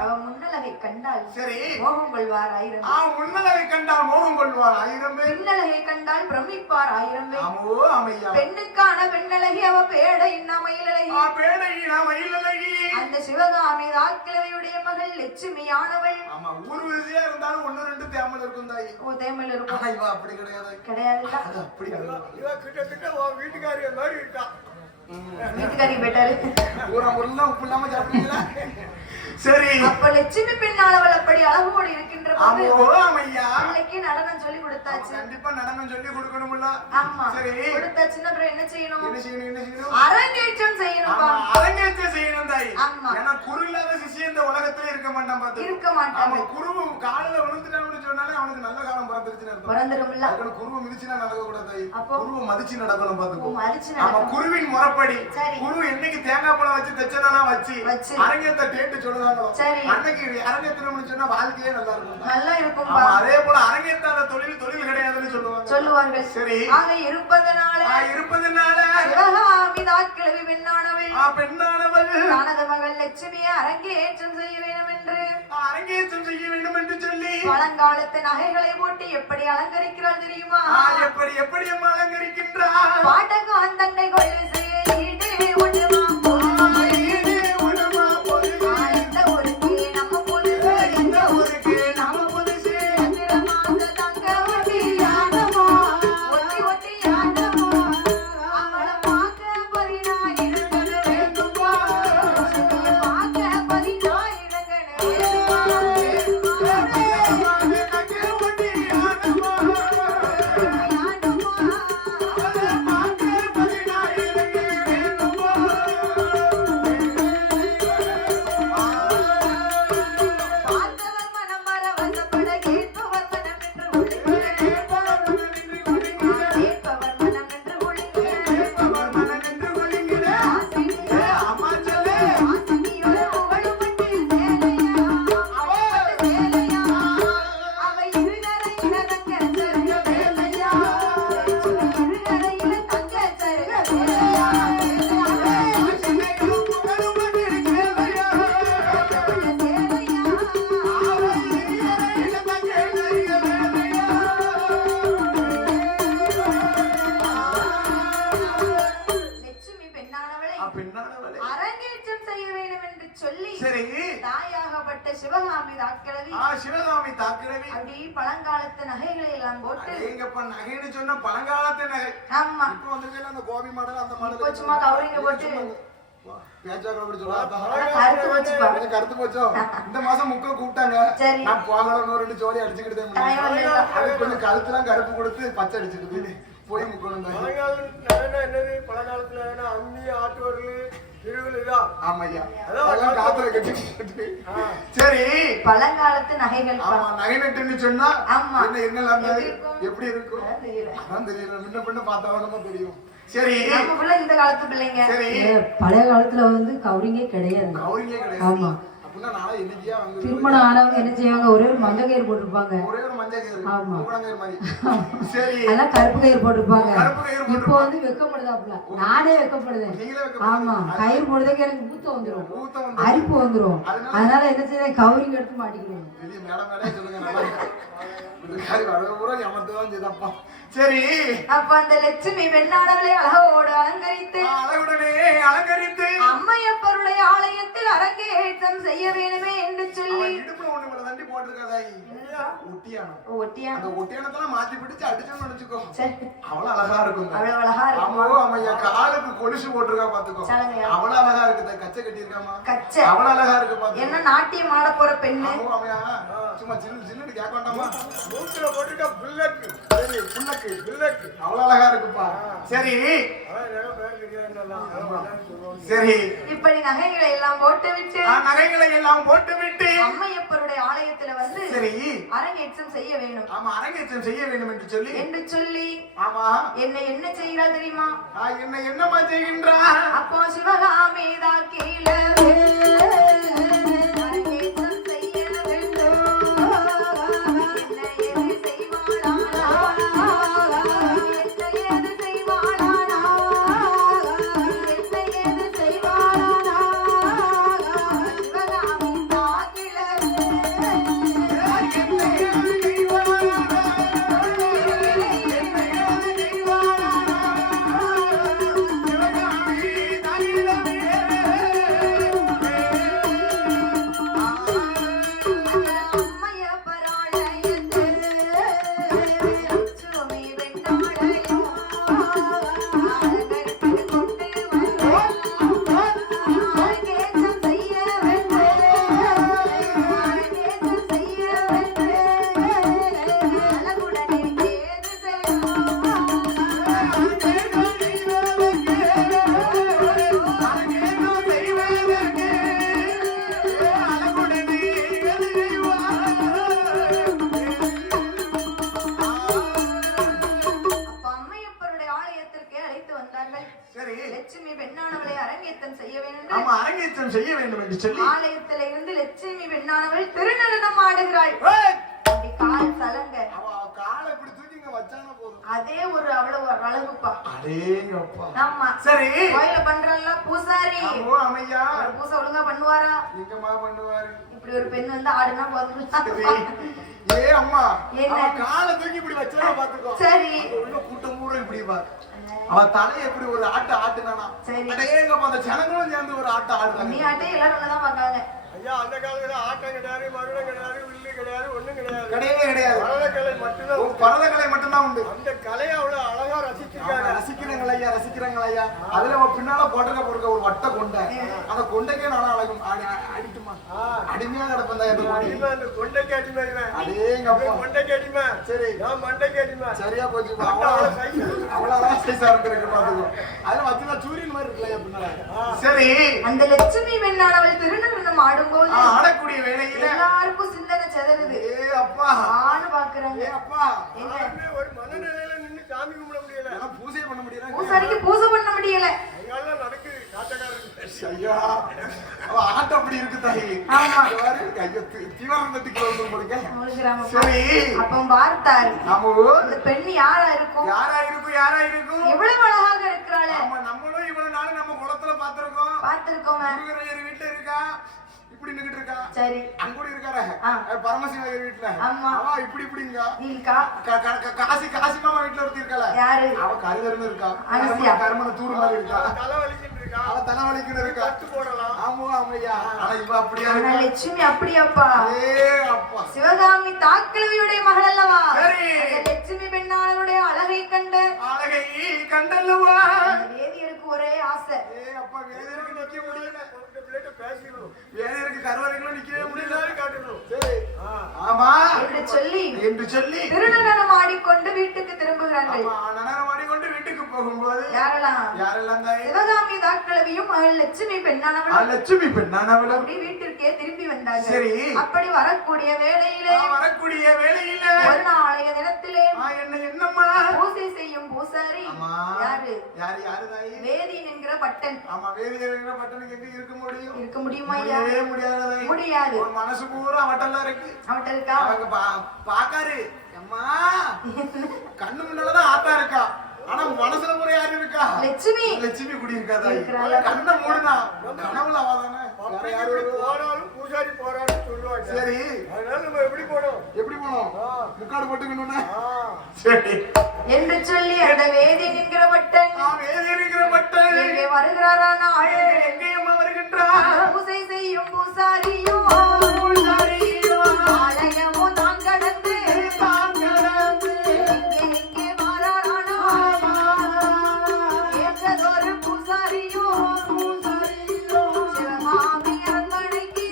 அவ முன்னழகை கண்டால் சரி மோகம் கொள்வார் 1000. முன்னழகை கண்டால் மோகம் கொள்வார் 1000 பேர். பின்னழகை கண்டால் பிரமிப்பார் 1000 பேர். ஆமோ அம்மையா. பெண்ணுக்கான பெண்ணழகி அவ பேடையின்னா மயிலழகி. பேடையின்னா மயிலழகி. அந்த சிவகாமி தாக்கிழவியுடைய மகள் லட்சுமியானவள். ஆமா, ஊர் விதியா இருந்தாலும் 1 2 தேமல் இருக்கும் தாய். ஓ, தேமல் இருக்கும். ஆனா இவ அப்படி கிடையாது. கிடையாதுல்ல. அது அப்படி கிடையாது. இவ கிட்டத்தட்ட உன் வீட்டுக்காரிய மாதிரி இருக்கா. வீட்டுக்காரி பெட்டர். ஊரா ஊர்லாம் உப்பு இல்லாம சாப்பிட்டீங்களா? சரி. அப்ப லட்சுமி பெண்ணானவள் அப்படி இப்படி அழகோடு இருக்கின்ற பிள்ளைக்கு நடனம் சொல்லி கொடுத்தாச்சு. கண்டிப்பா நடனம் சொல்லி கொடுக்கணும்ல. ஆமா சரி கொடுத்தாச்சுன்னா அப்புறம் என்ன செய்யணும்? என்ன செய்யணும்? அரங்கேற்றம் செய்யணும். அரங்கேற்றம் செய்யணும் தாய். ஆமா ஏன்னா குரு இல்லாத சிஷ்யன் இந்த உலகத்துல இருக்க மாட்டான். பாத்து இருக்க மாட்டான். ஆமா குரு காலில விழுந்துட்டான்னு சொன்னாலே அவனுக்கு நல்ல காலம் பிறந்துருச்சுன்னு அர்த்தம். பிறந்துரும்ல. அதுக்கு குருவை மிதிச்சுனா நடக்க கூடாது தாய். குருவை மதிச்சு நடக்கணும் பாத்துக்கோ. மதிச்சு ஆமா நடக்கணும். குருவின் முறைப்படி குரு என்னைக்கு தேங்காய் பழம் வச்சு தச்சனாலாம் வச்சு அரங்கேத்த டேட் சொல்லுவாங்களோ அன்னைக்கு அரங்கேற்றம்னு சொன்னா வாழ்க்கையே நல்லா இருக்கும். நல்லா இருக்கும். அதே போல அரங்கேற்றாத தொழில் கிடையாதுன்னு சொல்லுவார்கள். சரி ஆக இருப்பதனால சிவகாமி தாக்கிழவி பெண்ணானவள் தனது மகள் லட்சுமியை அரங்கேற்றம் செய்ய வேண்டும் என்று சொல்லி பழங்காலத்து நகைகளை போட்டு எப்படி அலங்கரிக்கிறாள் தெரியுமா? எப்படி அம்மா அலங்கரிக்கின்றார்? பாட்டகான் தன்னை கொள்ளை செய்ய ஈடு உண்டுமா அரங்கேற்றம் செய்ய வேண்டும் என்று சொல்லி தாயாகப்பட்ட சிவகாமி தாக்கிழவி அப்படி பழங்காலத்து நகைகளை எல்லாம் போட்டு நகைன்னு சொன்னா பழங்காலத்து நகை. ஆமா இப்போ வந்து அந்த கோபி மாடல் அந்த மாடல் சும்மா கவரிங்க போட்டு கருத்து போச்சோ. இந்த மாசம் முக்க கூப்பிட்டாங்க. நான் போகல 2 ஜோடி அடிச்சுக்கிட்டேன். கொஞ்சம் கழுத்துலாம் கருப்பு கொடுத்து பச்சை அடிச்சுட்டு போய் முக்கணும். என்னது பழங்காலத்துல அம்மி ஆட்டு வரல் சரி பழங்காலத்து நகைகள் நகை நட்டுன்னு சொன்னா எப்படி இருக்கும்? முன்ன பின்ன பார்த்தா தெரியும். சரி இந்த காலத்து பிள்ளைங்க பழைய காலத்துல வந்து கவுரிங்கே கிடையாது. ஆமா திருமணம் ஆனவங்க என்ன செய்வாங்க? ஒரே ஒரு மஞ்ச கயிறு போட்டிருப்பாங்க. ஆமா அதெல்லாம் கருப்பு கயிறு போட்டிருப்பாங்க. இப்போ வந்து வெக்கப்படுதாப்புல. நானே வெக்கப்படுதேன். ஆமா கயிறு போடுறதுக்கு எனக்கு ஊத்த வந்துடும், அரிப்பு வந்துடும். அதனால என்ன செய்ய கவுரிங்க எடுத்து மாட்டிக்கிறோம். சரி அப்ப அந்த லட்சுமி பெண்ணானவளை அழகோடு அலங்கரித்து அம்மையப்பருடைய ஆலயத்தில் அரங்கேற்றம் செய்ய வேணுமே என்று சொல்லி அவ்வளவு அழகா இருக்கும். காலுக்கு கொலுசு போட்டிருக்கா பாத்துக்கோ. அவ்வளவு அழகா இருக்கு. கச்சை கட்டி இருக்காமா? கச்சை அவ்வளவு அழகா இருக்கு. என்ன நாட்டியம் ஆட போற பெண்ணு சும்மா சின்ன கேட்க வேண்டாமா? மூக்குல போட்டுட்டா புல்லக்கு அவ்வளவு அழகா இருக்குப்பா. சரி சரி இப்படி நகைகளை எல்லாம் போட்டு விட்டு அம்மையப்பருடைய ஆலயத்துல வந்து சரி அரங்கேற்றம் செய்ய வேண்டும். ஆமா அரங்கேற்றம் செய்ய வேண்டும் என்று சொல்லி ஆமா என்ன செய்கிறாள் தெரியுமா? என்னமா செய்கின்றா? அப்போ சிவகாமி தாக்கிழவி வேண்டும் செய்ய வேண்டும் என்று சொல்லி ஆலயத்தில இருந்து லட்சுமி பெண்ணானவள் திருநடனம் ஆடுகிறாள். அப்படி கால் சலங்க காலை இப்படி தூக்கிங்க வச்சானா போதும். அதே ஒரு அவ்வளவு ஒரு அழகுப்பா. அடேங்கப்பா. ஆமா. சரி. கோயில பண்றல்ல பூசாரி. ஓ அம்மையா. பூசை ஒழுங்கா பண்ணுவாரா? எங்கம்மா பண்ணுவாரு? இப்படி ஒரு பெண் வந்து ஆடுனா போதும். ஏ அம்மா. அவ காலை தூக்கி இப்படி வச்சானா பாத்துக்கோ. சரி. உள்ள கூட்டம் பூரா இப்படி பாரு. அவ தலையை எப்படி ஒரு ஆட்டுனானா? அடேங்கப்பா அந்த ஜனங்களும் சேர்ந்து ஒரு ஆடுறாங்க. நீ ஆட்டே எல்லாரும் ஒண்ணு தான் பார்க்காங்க. ஐயா அந்த காலத்துல ஆட்டம் கிடையாது, மருடம் கிடையாது, வில்லு கிடையாது, ஒண்ணும் கிடையாது. கிடையவே கிடையாது. பரதக்கலை மட்டும்தான். பரதக்கலை மட்டும்தான் உண்டு. அந்த கலையை அவ்வளவு அழகா ரசிச்சிருக்காங்க. ரசிக்கிறாங்க ஐயா. அதுல பின்னால போட்டுக்க ஒரு வட்ட கொண்டை. அந்த கொண்டைக்கே நல்லா அழகும். அடிக்குமா? அடிமையா கிடப்பேன். அந்த கொண்டைக்கு அடிமை. அடேங்கப்பா. கொண்டைக்கு அடிமை. சரி. நான் மண்டைக்கு அடிமை. சரியா போச்சு. அவ்வளவு சைஸா இருக்கு பாத்துக்கோ. அதுல மத்தியில சூரியன் மாதிரி இருக்குல்ல பின்னால. சரி. அந்த லட்சுமி பெண்ணானவள் திருநடனம் ஆடும்போது ஆடக்கூடிய வேளையில எல்லாருக்கும் சிந்தனை செதறுது. ஏ அப்பா ஆனு பாக்குறாங்க. ஏ அப்பா ஒரு மனநிலையில நின்னு சாமி கும்பிட முடியல. பூஜை பண்ண முடியல. பூசாரிக்கு பூஜை பண்ண முடியல. அதெல்லாம் நடக்குது. காட்டக்காரருக்கு ஐயா அவ ஆட்டம் அப்படி இருக்கு தாயி. ஆமா. ஐயோ தீவிரம் தட்டிக்கு வந்து போடுங்க. முழுகிறாம. சரி. அப்ப பார்த்தார். நாமோ இந்த பெண் யாரா இருக்கும்? யாரா இருக்கும்? எவ்வளவு அழகாக இருக்கிறாளே. ஆமா நம்மளும் இவ்வளவு நாள் நம்ம குளத்துல பாத்துறோம். முருகரையர் வீட்டுல இருக்கா. இப்படி நின்னுட்டு இருக்கா. சரி. அங்கூட இருக்காரே. பரமசிவன் வீட்டுல. ஆமா. அவ இப்படிங்க. நீங்கா. காசி மாமா வீட்டுல ஒருத்தி இருக்கல. யாரு? அவ கருகருன்னு இருக்கா. அனசியா. கருமன தூரு மாதிரி இருக்கா. தலைவலிக்கிட்டு இருக்கா. அவ தலைவலிக்கிட்டு இருக்கா. கட்டு போடலாம். ஆமா ஆமையா. ஆனா இவ அப்படியே ஆனா லட்சுமி அப்படியாப்பா. ஏ அப்பா. சிவகாமி தாக்கிழவியுடைய மகள் அல்லவா? சரி. அந்த லட்சுமி பெண்ணாளுடைய அழகை கண்டல்லவா? வேதியருக்கு ஒரே ஆசை. ஏ அப்பா வேதியருக்கு நிக்க முடியல. பேசிக்கணும். வேதியருக்கு கருவறைக்குள்ள நிக்கவே முடியல. காட்டணும். சரி. ஆமா. என்று சொல்லி திருநடனம் ஆடிக்கொண்டு வீட்டுக்கு திரும்புகிறார்கள். நடனம் ஆடிக்கொண்டு வீட்டுக்கு போகும்போது யாரெல்லாம் சிவகாமி தாக்கிழவியும் லட்சுமி பெண்ணானவள் அப்படி வீட்டிற்கே திரும்பி வந்தார்கள். சரி. அப்படி வரக்கூடிய வேளையிலே ஒரு நாளைய தினத்திலே என்னம்மா பூசை செய்யும் பூசாரி யாரு? வேதியன் என்கிற பட்டன். ஆமா வேதியன் என்கிற பட்டனுக்கு எங்க இருக்க முடியுமா? முடியாது. ஒரு மனசு பூரா அவட்டெல்லாம் இருக்கு. அவட்ட இருக்கா? அவங்க பாக்காரு. அம்மா கண்ணு முன்னாலதான் ஆத்தா இருக்கா. ஆனா மனசுல கூட யாரு இருக்கா? லட்சுமி குடி இருக்காதா? கண்ணை மூடுனா கனவுல அவதானே. போனாலும் பூசாரி போறான்னு சொல்லுவாங்க. சரி. அதனால நம்ம எப்படி போனோம்? முக்காடு போட்டுக்கணும்னா சரி என்று சொல்லி அந்த வேதியன் என்கிற பட்டன் எங்கே வருகிறாரான ஆளு? எங்கேயம்மா வருகின்றார்? பூசை செய்யும் பூசாரியும் ஆலயமும் தான் கடந்து இங்கே வாராரானா ஏற்றதொரு பூசாரியும் சிவகாமி அரண்மனைக்கு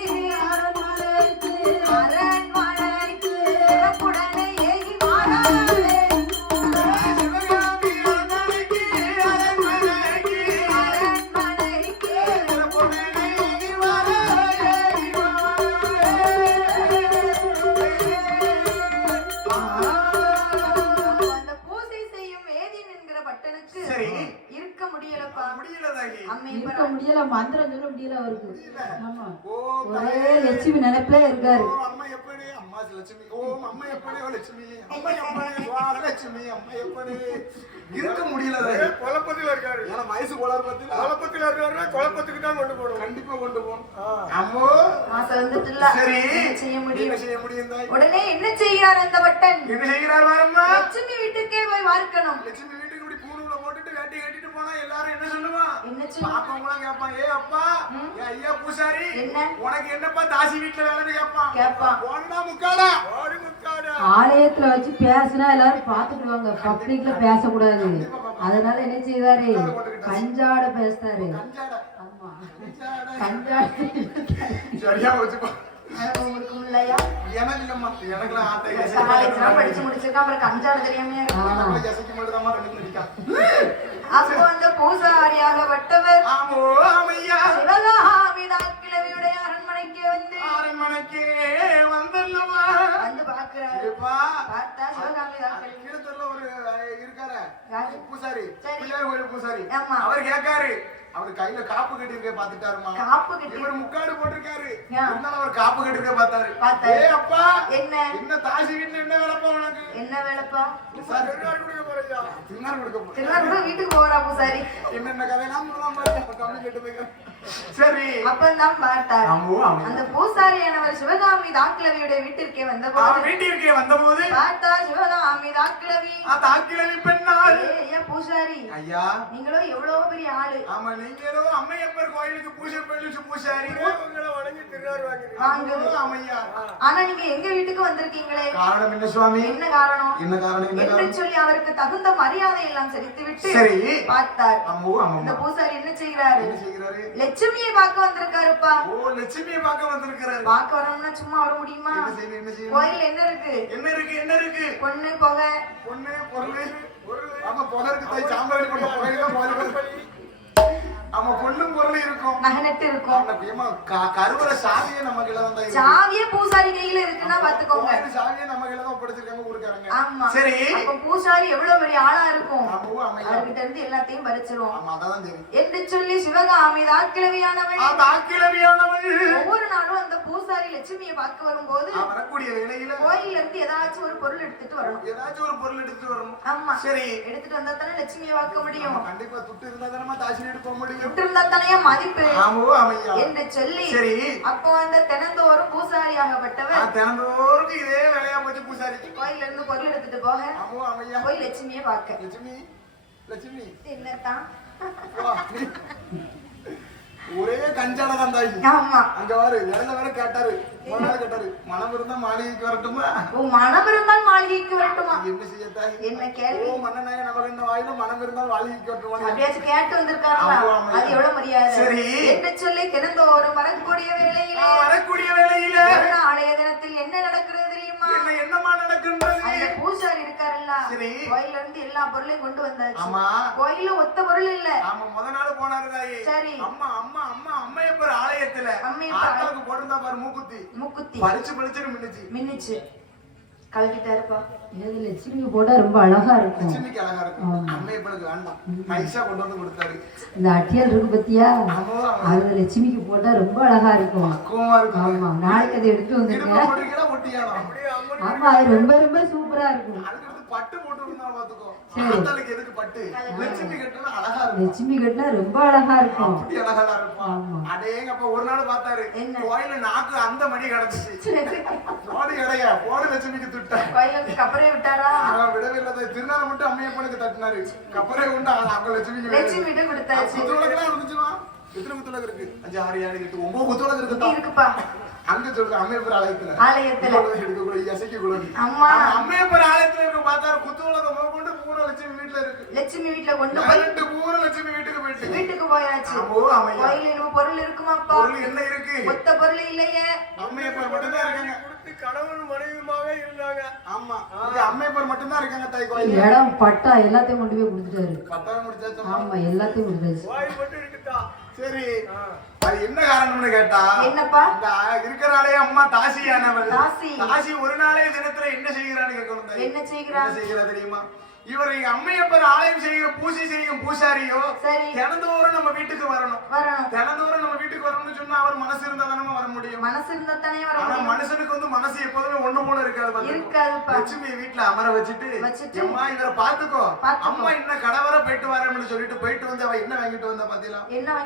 சிறப்புடனே ஏகி வாராரே. முடியல மந்திரம் சொல்ல முடியல அவருக்கு. ஆமா ஒரே லட்சுமி நினைப்பிலே இருக்காரு. இருக்க முடியல. குழப்பத்துல இருக்காரு. வயசு குழப்பத்துல இருக்காருன்னா குழப்பத்துக்கு தான் கொண்டு போகணும். கண்டிப்பா கொண்டு போகணும். சரி செய்ய முடியும். உடனே என்ன செய்கிறார் அந்த பட்டன்? லட்சுமி வீட்டுக்கே போய் வார்க்கணும். லட்சுமி வீட்டுக்கு இப்படி பூணுல போட்டுட்டு வேட்டி கட்டிட்டு போனா எல்லாரும் என்ன சொல்லுவான்? பாப்பவங்களாம் கேட்பான். ஏ அப்பா ஐயா பூசாரி உனக்கு என்னப்பா தாசி வீட்டுல வேலைன்னு கேட்பான். போனா முக்காடா ஆலயத்துல வச்சு பேசினா எல்லாரும் பாத்துக்குவாங்க. பப்ளிக்ல பேசக்கூடாது. அதனால என்ன செய்வாரு? கஞ்சாட பேசுறாரு. ஆமா கஞ்சாட சரியா வச்சுப்பா. படிச்சு முடிச்சிருக்கா. அப்புறம் கஞ்சாட தெரியாம அப்போ அந்த பூசாரியாகப்பட்டவர் சிவகாமி தாக்கிழவியுடைய அரண்மனைக்கு வந்து பார்க்கிறாரு. பார்த்தா சிவகாமி தாக்கிழவி பூசாரி அவர் கேட்காரு. அவர் கையில காப்பு கட்டிருக்க பாத்துட்டாருமா. காப்பு கட்டி இவர் முக்காடு போட்டிருக்காரு. இருந்தாலும் அவர் காப்பு கட்டிருக்க பார்த்தாரு. ஏய் அப்பா, என்ன தாசி வீட்டுல என்ன வேலைப்பா உனக்கு? என்ன வேலைப்பா? திருநாள் கொடுக்க போறியா? திருநாள் கொடுக்க போறேன். திருநாள் கூட வீட்டுக்கு போறா பூசாரி. என்னென்ன கதையெல்லாம் சொல்லலாம் பாரு. கம்மி கட்டுதுங்க. சரி, அப்பந்தான் பார்த்தார். அந்த பூசாரியானவர் சிவகாமி தாக்கிழவியுடைய வீட்டிற்கே வந்தபோது பார்த்தார் சிவகாமி தாக்கிழவி. தாக்கிழவி பெண்ணாள். ஐயா பூசாரி, ஐயா நீங்களோ எவ்வளவு பெரிய ஆளு. ஆமா, நீங்களோ அம்மையப்பர் கோயிலுக்கு பூஜை பண்ணி பூசாரி உங்களை வணங்கி திருநாள் வாங்குறீங்க. ஆனா நீங்க எங்க வீட்டுக்கு வந்திருக்கீங்களே, காரணம் என்ன சுவாமி? என்ன காரணம்? என்று சொல்லி அவருக்கு தகுந்த மரியாதை எல்லாம் செலுத்தி விட்டு பார்த்தார். இந்த பூசாரி என்ன செய்கிறாரு? லட்சுமியை பார்க்க வந்திருக்காருப்பா. ஓ, லட்சுமியை பார்க்க வந்திருக்காரு. பார்க்க வரணும்னா சும்மா வர முடியுமா? கோயில் என்ன இருக்கு? என்ன இருக்கு? பொண்ணு பொகை, பொண்ணு பொருள். ஆமா, பொகை இருக்கு. தாய் சாம்பாரி பண்ண கோயில ஆமா, பொண்ணும் பொருள் இருக்கும், நகனட்டு இருக்கும். கருவற சாவியே நம்ம கையில தான் இருக்கு. சாவியே பூசாரி கையில இருக்குன்னா பாத்துக்கோங்க. சாவியே நம்ம கையில தான் ஒப்படைச்சிருக்காங்க ஊர்க்காரங்க. ஆமா, சரி. அப்ப பூசாரி எவ்வளவு பெரிய ஆளா இருக்கும். அவர்கிட்ட இருந்து எல்லாத்தையும் பறிச்சிரும். ஆமா, அதான் சரி. என்று சொல்லி சிவகாமி தாக்கிழவியானவள் ஒவ்வொரு நாளும் அந்த பூசாரி லட்சுமியை பார்க்க வரும்போது வரக்கூடிய வேளையில கோயில்ல இருந்து ஏதாச்சும் ஒரு பொருள் எடுத்துட்டு வரணும். ஆமா, சரி. எடுத்துட்டு வந்தா தானே லட்சுமியை பார்க்க முடியும். கண்டிப்பா துட்டு இருந்தா தானே தாசி எடுக்க முடியும். மதிப்பு என்று சொல்லி அப்போ அந்த தினந்தோறும் பூசாரியாகப்பட்டவர் தினந்தோறும் இதே வேலையா போச்சு. பூசாரி கோயில இருந்து பொருள் எடுத்துட்டு போக போய் லட்சுமியை பார்க்க. லட்சுமி என்னத்தான் ஒரே கஞ்சாலதான் தாய். ஆமா, அங்க வாரு இடையில வேற கேட்டாரு. மனம் இருந்தா மாளிகைக்கு வரட்டுமா? மனம் இருந்தால் மாளிகைக்கு வரட்டுமா? என்ன செய்ய தாய்? என்ன கேள்வி? மன்னனாய நமக்கு இந்த வாயில மனம் இருந்தால் மாளிகைக்கு வரட்டுமா? அப்படியாச்சும் கேட்டு வந்திருக்காரா? அது எவ்வளவு மரியாதை. சரி என்று சொல்லி தினந்தோறும் வரக்கூடிய வேளையில நாளைய தினத்தில் என்ன நடக்கிறது தெரியுமா? என்னமா நடக்கின்றது? பூசாரி இருக்காருல்ல, கோயில இருந்து எல்லா பொருளையும் கொண்டு வந்தாச்சு. ஆமா, கோயில ஒத்த பொருள் இல்ல. ஆமா, முத நாள் போனாரு தாயி. சரி, அம்மா அம்மா அம்மா அம்மையப்பர் ஆலயத்துல ஆத்தாவுக்கு போட்டிருந்தா பாரு மூக்குத்தி பளிச்சு மின்னுச்சு. கலக்கிட்டாருப்பா. இது லட்சுமிக்கு போட்டா ரொம்ப அழகா இருக்கும். லட்சுமிக்கு அழகா இருக்கும். அம்மையப்பருக்கு வேண்டாம், பைசா கொண்டு வந்து கொடுத்தாரு. இந்த அட்டியல் இருக்கு பத்தியா, அது லட்சுமிக்கு போட்டா ரொம்ப அழகா இருக்கும். ஆமா, நாளைக்கு அதை எடுத்து வந்துருக்கேன். ஆமா, அது ரொம்ப ரொம்ப சூப்பரா இருக்கும். பட்டு போட்டு இருந்தா பாத்துக்கோ. எதுக்கு பட்டு? லட்சுமி கட்டினா அழகா இருக்கும். லட்சுமி கட்டினா ரொம்ப அழகா இருக்கும். அப்படி அழகா இருக்கும். அடேங்கப்பா, ஒரு நாள் பார்த்தாரு கோயில நாக்கு அந்த மணி கிடந்துச்சு. போடு இடையா போடு லட்சுமிக்கு துட்டா. கோயிலுக்கு கப்பரே விட்டாரா? விடவே இல்லை. திருநாள் மட்டும் அம்மையப்பனுக்கு தட்டினாரு. கப்பரே உண்டா அங்க லட்சுமிக்கு கொடுத்தாச்சு. குத்துவிளக்கெல்லாம் இருந்துச்சுமா? எத்தனை குத்துவிளக்கு இருக்கு? 5 6 7 8 9 குத்துவிளக்கு இருக்குப்பா. அங்க சொல்ற அம்மையப்பர் ஆலயத்துல அம்மையப்பர் ஆலயத்துல இருக்க பார்த்தாரு குத்துவிளக்க கொண்டு பூரா லட்சுமி வீட்டுல இருக்கு. லட்சுமி வீட்டுல கொண்டு போயிட்டு பூரா லட்சுமி வீட்டுக்கு போயாச்சு. கோயில பொருள் இருக்குமாப்பா? பொருள் என்ன இருக்கு? மொத்த பொருள் இல்லையே. அம்மையப்பர் மட்டும்தான் இருக்காங்க. கணவன் மனைவியுமாவே இருந்தாங்க. ஆமா, அம்மையப்பர் மட்டும்தான் இருக்காங்க. தாய் கோயில் இடம் பட்டா எல்லாத்தையும் கொண்டு போய் கொடுத்துட்டாரு. பட்டா முடிச்சாச்சு. ஆமா, எல்லாத்தையும் கொடுத்தாச்சு. கோயில் மட்டும் இருக்குதா? சரி, அது என்ன காரணம்னு கேட்டா, என்னப்பா இருக்கிறாளே அம்மா தாசியானவள். தாசி ஒரு நாளே தினத்துல என்ன செய்கிறான்னு கேட்கணும். என்ன செய்கிறா தெரியுமா? இவர் அம்மையப்பர் ஆலயம் செய்கிற பூஜை செய்யும் பூசாரியோ தினந்தோறும் நம்ம வீட்டுக்கு வரணும். தினந்தோறும் நம்ம வீட்டுக்கு வரணும்னு சொன்னா அவர் மனசு இருந்தா தானே வர முடியும். மனசு இருந்தா தானே வர முடியும். ஆனா மனுஷனுக்கு வந்து மனசு எப்போதுமே ஒண்ணு போல இருக்காது. லட்சுமி வீட்டுல அமர வச்சுட்டு அம்மா இவரை பாத்துக்கோ, அம்மா இன்னும் கடவரை போயிட்டு வரேன்னு சொல்லிட்டு போயிட்டு வந்து அவ என்ன வாங்கிட்டு வந்தா பாத்தீங்களா?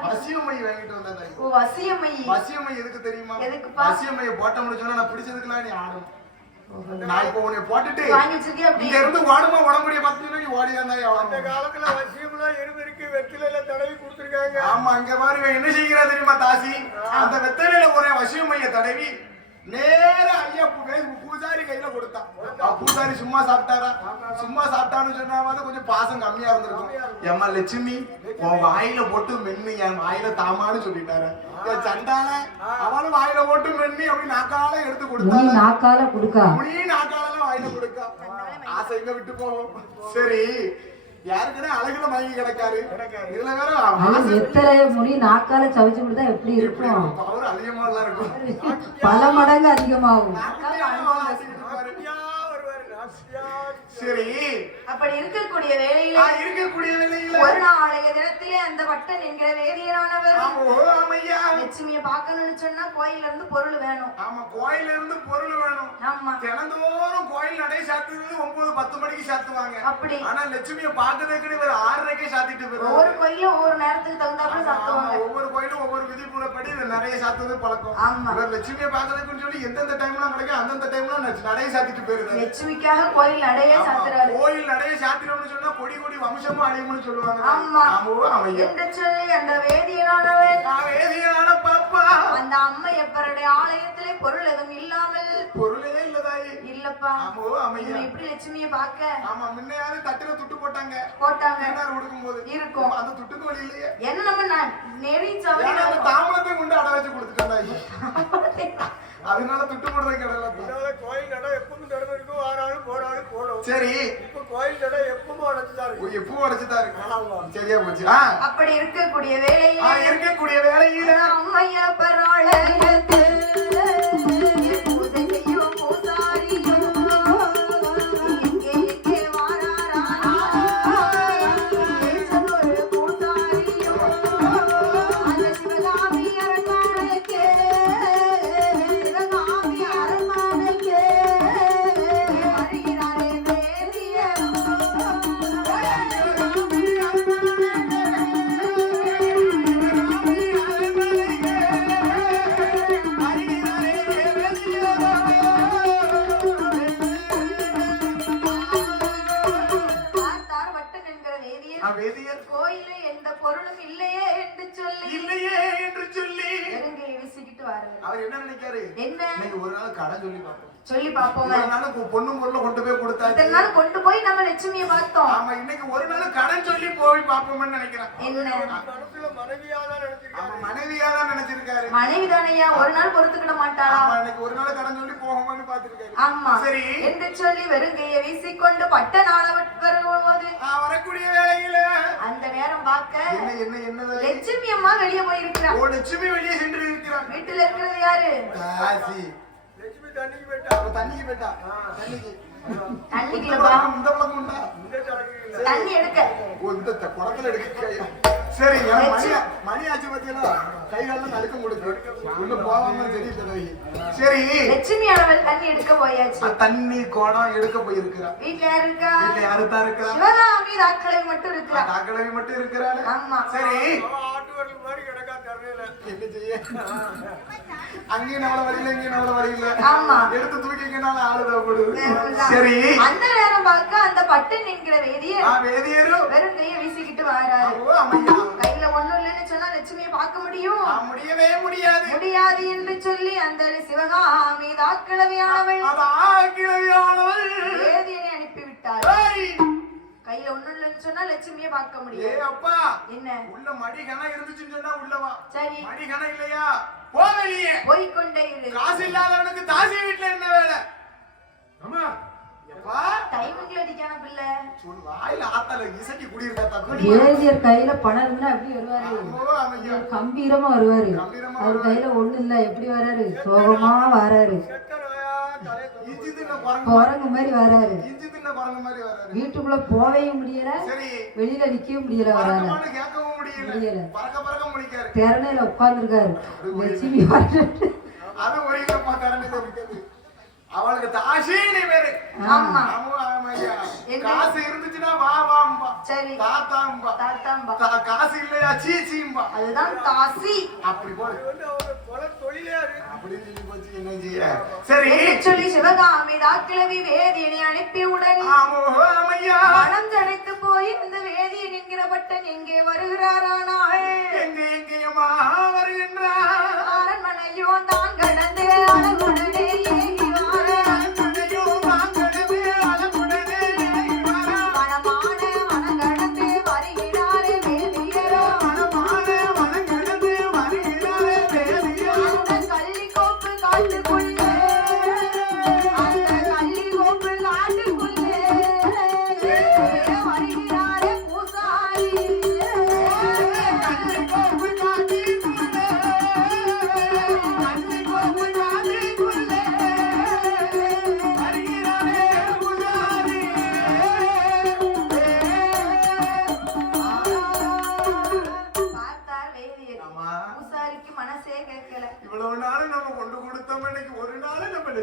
வசியமை வாங்கிட்டு வந்தா. வசியமை எதுக்கு தெரியுமா? வசியமையை போட்டோம்னு சொன்னா நான் பிடிச்சதுக்குலாம் நீ ஆடும். நான் இப்ப உன்னை போட்டுட்டு இங்க இருந்து ஓடுமா உடம்புடைய பார்த்தீங்கன்னா நீ ஓடிதான். அந்த காலத்துல வசியம்லாம் எருமருக்கு வெத்திலையில தடவி கொடுத்துருக்காங்க. ஆமா, அங்க பாருங்க என்ன செய்கிறா தெரியுமா தாசி? அந்த வெத்திலையில ஒரே வசியமைய தடவி நேரா ஐயா பூசாரி கையில கொடுத்தான். பூசாரி சும்மா சாப்பிட்டாரா? சும்மா சாப்பிட்டான்னு சொன்னா கொஞ்சம் பாசம் கம்மியா இருந்திருக்கும். எம்மா லட்சுமி உன் வாயில போட்டு மென்னு என் வாயில தாமான்னு சொல்லிட்டாரு. சண்டால அவனும் வாயில போட்டு மென்னி அப்படி நாக்கால எடுத்து கொடுத்தாங்க. நாக்கால கொடுக்கா முனி நாக்கால வாயில கொடுக்கா. ஆசை எங்க விட்டு போவோம். சரி, யாருக்குன்னா அழகுல மயங்கி கிடக்காரு. இதுல வேற எத்தனை முனி நாக்கால சவிச்சு கொடுத்தா எப்படி இருக்கும்? பவர் அதிகமா எல்லாம் இருக்கும். பல மடங்கு அதிகமாகும். சரி அப்படி இருக்கக்கூடிய வேளையில ஒரு நாளைய தினத்திலே அந்த வட்டன் என்கிற வேதியரானவர் லட்சுமியை பார்க்கணும்னு சொன்னா கோயில்ல இருந்து பொருள் வேணும். ஆமா, கோயில்ல இருந்து பொருள் வேணும். ஆமா, தினந்தோறும் கோயில் நடை சாத்துறது 9-10 மணிக்கு சாத்துவாங்க. அப்படி ஆனா லட்சுமியை பார்க்கறதுக்கு ஒரு 6:30க்கே சாத்திட்டு போயிடும். ஒவ்வொரு கோயிலும் ஒவ்வொரு நேரத்துக்கு தகுந்தாப்புல சாத்துவாங்க. ஒவ்வொரு கோயிலும் ஒவ்வொரு விதிமுறைப்படி நிறைய சாத்துறது பழக்கம். ஆமா, லட்சுமியை பார்க்கறதுக்குன்னு சொல்லி எந்தெந்த டைம்லாம் கிடைக்கும் அந்தந்த டைம்ல நடைய சாத்திட்டு போயிருது. லட்சுமிக்காக கோயில் நடைய சாத்துறாரு. கோயில் நடைய சாத்திரோம்னு சொன்னா கொடி கொடி வம்சமும் அழியும்னு சொல்லுவாங்க. ஆமா, என்று சொல்லி அந்த வேதியரானவன் பாப்பா அந்த அம்மையப்பருடைய ஆலயத்திலே பொருள் எதுவும் இல்லாமல் பொருளே இல்லதாயி இல்லப்பா. இப்படி லட்சுமியை பார்க்க ஆமா முன்னையாவது தட்டுல துட்டு போட்டாங்க கொடுக்கும் போது இருக்கும். அந்த துட்டுக்கு வழி இல்லையே. என்ன நம்ம நெறி தாமதத்தை கொண்டு அடை வச்சு கொடுத்துட்டாங்க. அதனால துட்டு போடுறது கிடையாது. கோயில் நட எப்பவும் திறமை இருக்கும், 6 ஆள் போடாலும் போடும். சரி, இப்ப கோயில் நட எப்பவும் அடைச்சுதான் இருக்கு. எப்பவும் அடைச்சுதான் இருக்கு. சரியா போச்சு. அப்படி இருக்கக்கூடிய வேளையில அம்மையப்பர் ஆலயத்தில் பூஜை செய்யும் பூசாரியும் எங்கே வாராரா ஒரு பூசாரியும் அந்த சிவகாமி அரண்மனைக்கே வருகிறாரே வேதியரும். கோயிலே எந்த பொருளும் இல்லையே என்று சொல்லி வெறுங்கையை வீசிக்கிட்டு வராரு. அவர் என்ன நினைக்காரு? என்ன ஒரு நாள் கடன் சொல்லி பாப்போம். ஒரு நாள் பொண்ணு பொருளை கொண்டு போய் கொடுத்தாரு. இத்தனை நாள் கொண்டு போய் நம்ம லட்சுமியை பார்த்தோம். ஆமா, இன்னைக்கு ஒரு நாள் கடன் சொல்லி போய் பாப்போம்னு நினைக்கிறேன். மனைவியாதான் நினைச்சிருக்காரு. மனைவிதானையா ஒரு நாள் பொறுத்துக்கிட மாட்டாளா? இன்னைக்கு ஒரு நாள் கடன் சொல்லி போகும்னு பாத்துருக்காரு. ஆமா, சரி என்று சொல்லி வெறுங்கையை வீசிக்கொண்டு பட்டநாளவர் வரும்போது வரக்கூடிய வேளையில அந்த நேரம் பார்க்க என்ன லட்சுமி அம்மா வெளியே போயிருக்கிறார். லட்சுமி வெளியே சென்று இருக்கிறார். வீட்டுல இருக்கிறது யாரு? லட்சுமி தண்ணிக்கு போயிட்டா. தண்ணிக்குள்ள இந்த பழக்கம் உண்டா? தண்ணி எடுக்க இந்த குளத்துல எடுக்க. சரி, மணி ஆச்சு பத்தியெல்லாம் கைகாலம் நடுக்கம் கொடுக்கு உள்ள போவாம தெரியல. சரி, லட்சுமி அவள் தண்ணி எடுக்க போயாச்சு. தண்ணி குடம் எடுக்க போயிருக்கிறா. வீட்டுல யாரு இருக்கா? வீட்டுல யாருதான் இருக்கா? சிவகாமி தாக்கிழவி மட்டும் இருக்கிறா. தாக்கிழவி மட்டும் இருக்கிறாள். ஆமா, சரி. ஆட்டு வரல் மாதிரி கிடக்கா தரல. என்ன செய்ய? அங்கேயும் நம்மள வரையில இங்கேயும் நம்மள வரையில. ஆமா, எடுத்து தூக்கிக்கனால ஆளுதப்படுது. சரி, அந்த நேரம் பார்க்க அந்த பட்டன் என்கிற வேதியரும் வெறும் கையை வீசிக்கிட்டு வராரு. கையில ஒண்ணும் இல்லைன்னு சொன்னா லட்சுமியை பார்க்க முடியும்? முடியவே முடியாது என்று சொல்லி அந்த சிவகாமி தாக்கிழவியானவள் வேதியனை அனுப்பிவிட்டார். கையில ஒண்ணும் இல்லைன்னு சொன்னா லட்சுமியை பார்க்க முடியும். அப்பா என்ன உள்ள மடிகண இருந்துச்சுன்னு சொன்னா உள்ளவா. சரி, மடிகண இல்லையா போவலியே போய்கொண்டே இரு. காசு இல்லாதவனுக்கு தாசி வீட்டுல என்ன வேலை? அம்மா டைமிங்ல அடிக்கான பிள்ளை சொல் வாயில ஆத்தால இசக்கி குடியிருக்கா தக்கு. வேதியர் கையில பணம் இருந்தா எப்படி வருவாரு? கம்பீரமா வருவாரு. அவர் கையில ஒண்ணு இல்ல, எப்படி வராரு? சோகமா வராரு. குரங்கு மாதிரி வராரு. வீட்டுக்குள்ள போவே முடியல, வெளியில நிக்கவும் முடியல. வராரு முடியல, திறனையில உட்கார்ந்துருக்காரு. லட்சுமி அவளுக்கு தாசினி பேரு. ஆமா, காசு இருந்துச்சுன்னா வா வாம்பா. சரி, தாத்தாம்பா. காசு இல்லையா சீச்சிம்பா. அதுதான் தாசி. அப்படி போடு. அப்படின்னு சொல்லி போச்சு. என்ன செய்ய? சரி சொல்லி சிவகாமி தாக்கிழவி வேதியனை அனுப்பியுடன் மனம் தடைத்து போய் இந்த வேதியன் என்கிற பட்டன் எங்கே வருகிறாரானால் எங்கேயுமா வருகின்றார். அரண்மனையோ தான் கடந்து அழகுடனே ஏகி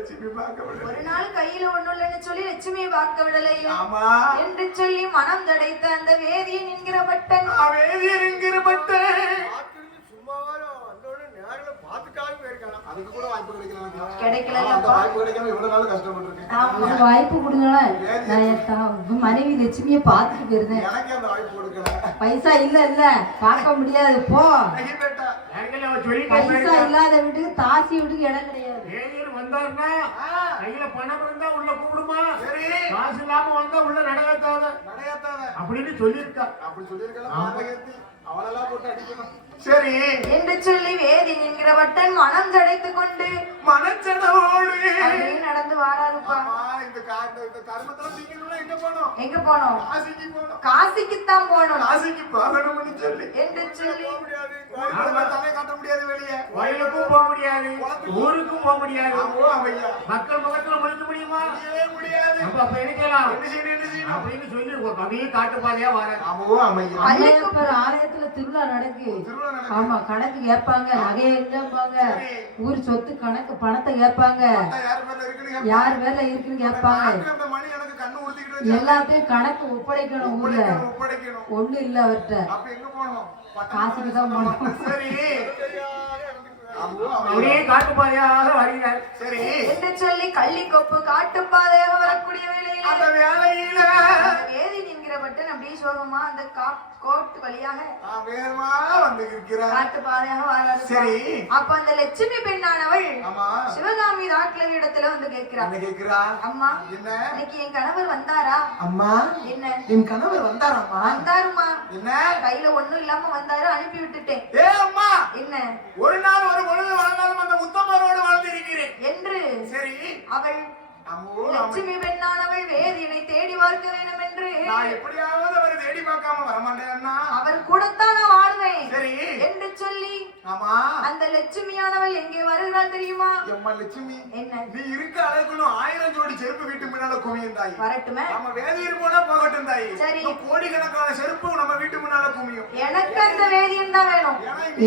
லட்சுமி பார்க்க விடல. ஒரு நாள் கையில ஒண்ணும் இல்லைன்னு சொல்லி லட்சுமியை பார்க்க விடலையா ஆமா என்று சொல்லி மனம் தடைத்த அந்த வேதியன் என்கிற பட்டன் வேதியர் என்கிற பட்டன் சும்மாவா வந்தோடனே நேரில் பார்த்துக்காக போயிருக்காங்க. அதுக்கு கூட வாய்ப்பு கிடைக்கல. கிடைக்கல அந்த வாய்ப்பு கிடைக்காம இவ்வளவு நாள் கஷ்டப்பட்டிருக்கேன். ஒரு வாய்ப்பு கொடுங்களேன். நான் என் மனைவி லட்சுமியை பார்த்துட்டு போயிருந்தேன். எனக்கே அந்த வாய்ப்பு கொடுக்கல. பைசா இல்ல பார்க்க முடியாது போ. பைசா இல்லாத வீட்டுக்கு தாசி வீட்டுக்கு இடம் கிடையாது. வந்தாருன்னா கையில பணம் இருந்தா உள்ள கூடுமா, காசு இல்லாம வந்தா உள்ள நடக்காத அப்படின்னு சொல்லியிருக்கா. அப்படி சொல்லியிருக்கா. அவளெல்லாம் போட்டு அடிக்கணும். சரி என்று சொல்லி வேதி என்கிற வட்டன் மனம் தடைத்துக் கொண்டு மனச்சடவோடு நடந்து வாராதுப்பா. இந்த கர்மத்துல தீக்கணும்னா எங்க போனோம்? காசிக்குத்தான் போனோம். காசிக்கு போகணும்னு சொல்லி என்று சொல்லி தலை காட்ட முடியாது, வெளியே வயலுக்கும் போக முடியாது, ஊருக்கும் போக முடியாது, மக்கள் முகத்துல முடிக்க முடியுமா? முடியாது. அப்ப நினைக்கலாம் அப்படின்னு சொல்லி அப்படியே காட்டு பாதையா வர. ஆலயத்துல திருவிழா நடக்கு. ஆமா, கணக்கு கேட்பாங்க, நகையை கேட்பாங்க, ஊர் சொத்து கணக்கு பணத்தை கேட்பாங்க, யார் பேர்ல இருக்குன்னு கேட்பாங்க. எல்லாத்தையும் கணக்கு ஒப்படைக்கணும். ஊர்ல ஒண்ணு இல்ல அவர்கிட்ட. காசுக்கு தான் போனோம். அப்படியே காட்டு பாதையாக வருகிறார். சரி என்று சொல்லி கள்ளிக்கொப்பு காட்டு பாதையாக வரக்கூடிய வேளையில வேதி என்கிற பட்டன் அப்படியே சோகமா அந்த கோட்டு வழியாக காட்டு பாதையாக வராது. சரி அப்ப அந்த லட்சுமி பெண்ணானவள் சிவகாமி ராக்கிலவி இடத்துல வந்து கேட்கிறா, அம்மா இன்னைக்கு என் கணவர் வந்தாரா? அம்மா என்ன என் கணவர் வந்தாரம்மா? வந்தாருமா. என்ன கையில ஒண்ணும் இல்லாம வந்தாரு, அனுப்பி விட்டுட்டேன். அம்மா என்ன ஒரு நாள் ஒரு பொழுது வாழ்ந்தாலும் அந்த உத்தமரோடு வாழ்ந்திருக்கிறேன் என்று சரி அவள் லட்சுமி பெண்ணானவள் வேதியனை தேடி பார்க்க வேண்டும் என்று நான் எப்படியாவது அவரை தேடி பார்க்காம வரமாட்டேன்னா அவர் கூடத்தான் நான் வாழ்வேன் சரி என்று சொல்லி ஆமா அந்த லட்சுமியானவள் எங்கே வருகிறாள் தெரியுமா? எம்மா லட்சுமி, என்ன நீ இருக்க அளவுக்குள்ள 1000 ஜோடி செருப்பு வீட்டு முன்னால குமியும் தாய். வரட்டுமே, நம்ம வேதியர் போனா போகட்டும் தாய். சரி, கோடிக்கணக்கான செருப்பு நம்ம வீட்டு முன்னால குமியும். எனக்கு அந்த வேதியன் தான் வேணும்.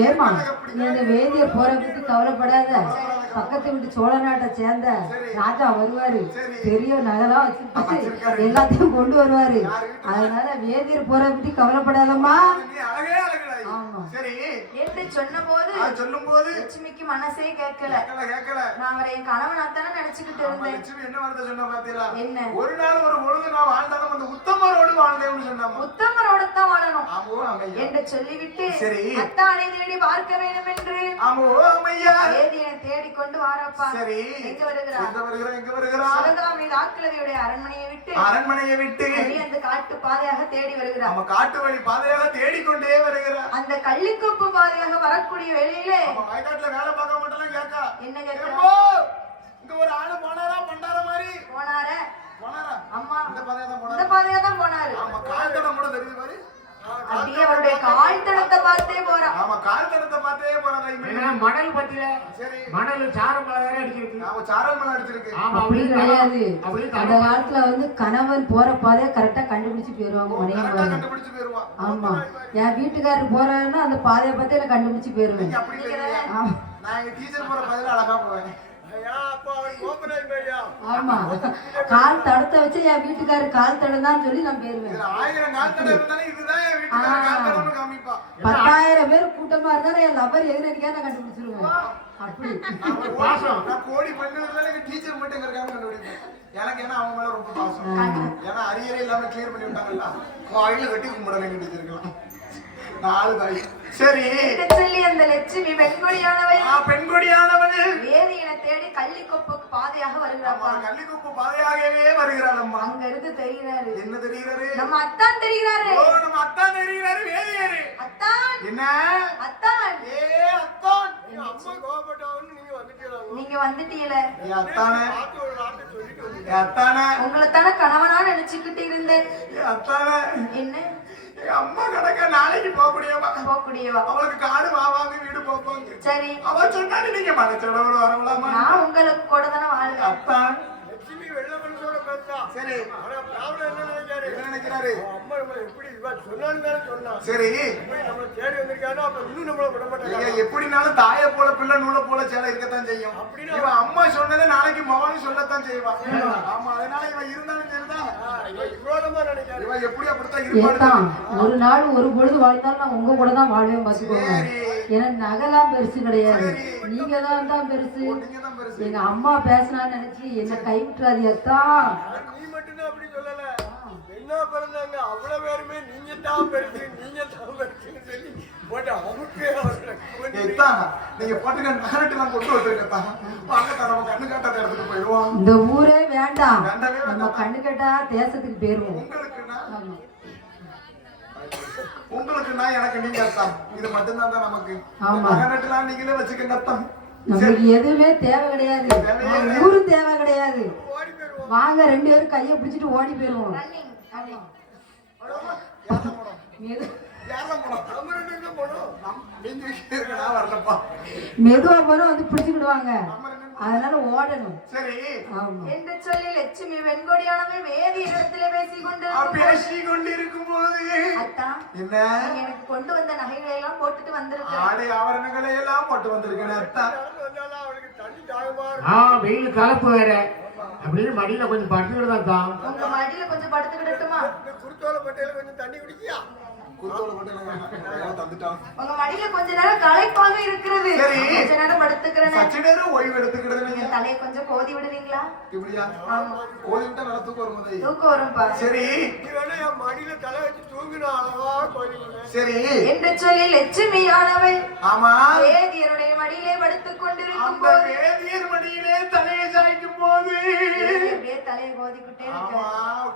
ஏமா நீ அந்த வேதியர் போற பத்தி கவலைப்படாத. பக்கத்து வீட்டு சோழ நாட்டை சேர்ந்த ராஜா வருவாரு, பெரிய நகலாம் வச்சிருக்காரு, எல்லாத்தையும் கொண்டு வருவாரு. அதனால வேதியர் போற பத்தி கவலைப்படாதம்மா. சரி என்று சொல்லும் போது லட்சுமிக்கு மனசே கேட்கல. நான் அவரை என் கணவனாத்தானே நினைச்சுக்கிட்டு இருந்தேன். லட்சுமி என்ன வார்த்தை சொன்னா பாத்தீங்களா? என்ன ஒரு நாள் ஒரு பொழுது நான் வாழ்ந்தாலும் அந்த உத்தமரோடு வாழ்ந்தேன்னு சொன்னாங்க. உத்தமரோட தான் வாழணும் என்று சொல்லிவிட்டு அத்தானை தேடி பார்க்க வேண்டும் என்று வேதியனை தேடிக்கொண்டு வாரப்பா. சரி எங்க வருகிறார்? சிவகாமி ராக்கிலவியுடைய அரண்மனையை விட்டு அந்த காட்டு பாதையாக தேடி வருகிறார். நம்ம காட்டு வழி பாதையாக தேடிக்கொண்டே வருகிறார். அந்த கள்ளிக்கொப்பு பாதையாக வரக்கூடிய வேளையிலே வயக்காட்டுல வேலை பார்க்க மாட்டேன் கேட்கா. என்ன கேட்க? இங்க ஒரு ஆளு போனாரா பண்டார மாதிரி போனாரா? அம்மா இந்த பாதையா தான் போனாரு. ஆமா, கால் தடம் கூட தெரியுது பாரு. அப்படியே அவருடைய கால் தடத்தை பார்த்தே போறான். ஆமா, கால் தடத்தை பார்த்தே போறாங்க. மணல் பத்தில சரி மணல் சாரம் மலை வேற அடிச்சிருக்கு. ஆமா, சாரல் மலை அடிச்சிருக்கு. அப்படி கிடையாது. அந்த காலத்துல வந்து கணவன் போற பாதையை கரெக்டா கண்டுபிடிச்சு போயிருவாங்க. மனைவி கண்டுபிடிச்சு போயிருவா. ஆமா, என் வீட்டுக்காரர் போறாருன்னா அந்த பாதையை பார்த்து எனக்கு கண்டுபிடிச்சு போயிருவேன். நான் எங்க டீச்சர் போற பாதையில அழகா போவேன். ஆமா, கால் தடத்தை வச்சு என் வீட்டுக்காரர் கால் தடம் தான் சொல்லி நான் போயிருவேன். 1000 கால் தடம் இருந்தாலும் இதுதான் என் வீட்டுக்காரர் கால் தடம்னு காமிப்பா. 10,000 பேர் கூட்டமா இருந்தாலும் என் லவர் எதிரடிக்கா நான் கண்டுபிடிச்சிருவேன். அப்படி நான் கோடி பெண்களுக்கு எங்க டீச்சர் மட்டும் இருக்காங்க கண்டுபிடிப்பேன். எனக்கு ஏன்னா அவங்க மேல ரொம்ப பாசம். ஏன்னா அரியரே இல்லாம கிளியர் பண்ணி விட்டாங்கல்ல, கோயில கட்டி கும்பிடல எங்க டீச்சருக்கலாம் 4 தாய். சரி சொல்லி அந்த லட்சுமி பெண்கொடியானவள் வேதியனை தேடி கள்ளிக்கொப்புக்கு பாதையாக வருகிறாப்பா. கள்ளிக்கொப்பு பாதையாகவே வருகிறாளம்மா. அங்க இருந்து தெரிகிறாரு. என்ன தெரிகிறாரு? நம்ம அத்தான் தெரிகிறாரு. நம்ம அத்தான் தெரிகிறாரு. வேதியரு அத்தான். என்ன அத்தான்? அத்தான், அம்மா கோபப்பட்டவன்னு நீங்க வந்துட்டீல. அத்தானே அத்தானே உங்களை தானே கணவனா நினைச்சுக்கிட்டு இருந்தேன். அத்தானே என்ன அம்மா கடக்க நாளைக்கு போகக்கூடியவா அவளுக்கு காடு வாவாங்க வீடு போப்பாங்க. சரி, அவ சொன்னாலும் நீங்க மனசோட வரவலாமா? நான் உங்களுக்கு கூட தானே வாழ்றேன். அத்தான் லட்சுமி வெள்ள மனசோட பேசா. சரி, ஆனா பிராப்ளம் என்ன நினைக்கிறேன்? என்ன நினைக்கிறாரு? அம்மா எப்படி சொன்னாலும் தானே சொன்னா. சரி நம்ம தேடி வந்திருக்காரு, அப்ப இன்னும் நம்மள விட மாட்டாங்க. எப்படினாலும் தாயை போல பிள்ளை நூலை போல சேலை இருக்கத்தான் செய்யும். இவன் அம்மா சொன்னதை நாளைக்கு மகனும் சொல்லத்தான் செய்வான். ஆமா, அதனால இவன் இருந்தாலும் சரிதான். இவ்வளவுமா நினைக்கிறேன். இவன் எப்படி அப்படித்தான் இருப்பான். ஒரு நாள் ஒரு பொழுது வாழ்ந்தாலும் நான் உங்க கூட தான் வாழ்வேன் பாத்துக்கோங்க. ஏன்னா நகைலாம் பெருசு கிடையாது, நீங்க தான் பெருசு. எங்க அம்மா பேசினான்னு நினைச்சு என்ன கைவிட்டுறாது எத்தான். நீ மட்டும்தான் அப்படி சொல்லல, என்ன பிறந்தாங்க அவ்வளவு பேருமே நீங்க தான் பெருசு நீங்க தான் பெருசுன்னு சொல்லி போட்டு அமுக்கு நீங்க பாட்டுக்க நேரட்டுலாம் கொண்டு வந்திருக்கத்தான். நம்ம கண்ணு காட்டாத இடத்துக்கு போயிடுவோம். இந்த ஊரே வேண்டாம், நம்ம கண்ணு கேட்டா தேசத்துக்கு போயிருவோம். உங்களுக்கு நான் எனக்கு நீங்க அர்த்தம், இது மட்டும்தான் தான் நமக்கு. நகரட்டுலாம் நீங்களே வச்சுக்கங்க அர்த்தம். நமக்கு எதுவுமே தேவை கிடையாது, ஊரு தேவை கிடையாது. வாங்க 2 பேரும் கையை பிடிச்சிட்டு ஓடி போயிருவோம். மெதுவா போறோம் வந்து பிடிச்சுக்கிடுவாங்க, அதனால ஓடணும். சரி என்று சொல்லி லட்சுமி வெண்கொடியானவள் வேதி இடத்துல பேசிக்கொண்டிருக்கும் போது அத்தா என்ன எனக்கு கொண்டு வந்த நகைகளை எல்லாம் போட்டுட்டு வந்திருக்கேன். ஆடை ஆபரணங்களை எல்லாம் போட்டு வந்திருக்கேன் அத்தா. வெயில் கலப்பு வேற அப்படின்னு மடியில கொஞ்சம் படுத்துக்கிட்டு தான். உங்க மடியில கொஞ்சம் படுத்துக்கிடட்டுமா? குருத்தோலை பட்டையில கொஞ்சம் தண்ணி குடிக்கியா? உங்க மடியில கொஞ்ச நேரம் களைப்பாக இருக்கிறது, கொஞ்ச நேரம் படுத்துக்கிறேன். ஓய்வு எடுத்துக்கிட்டு தலையை கொஞ்சம் கோதி விடுவீங்களா? இப்படியா? கோதி விட்டா நல்லா தூக்கம் வரும். தூக்கம் வரும்பா. சரி மடியில தலை வச்சு தூங்கினா அளவா கோதி. சரி என்று சொல்லி லட்சுமியானவள் ஆமா வேதியருடைய மடியிலே படுத்துக் கொண்டிருக்கும் போது வேதியர் மடியிலே தலையை சாய்க்கும் போது அப்படியே தலையை கோதிக்கிட்டே ஆமா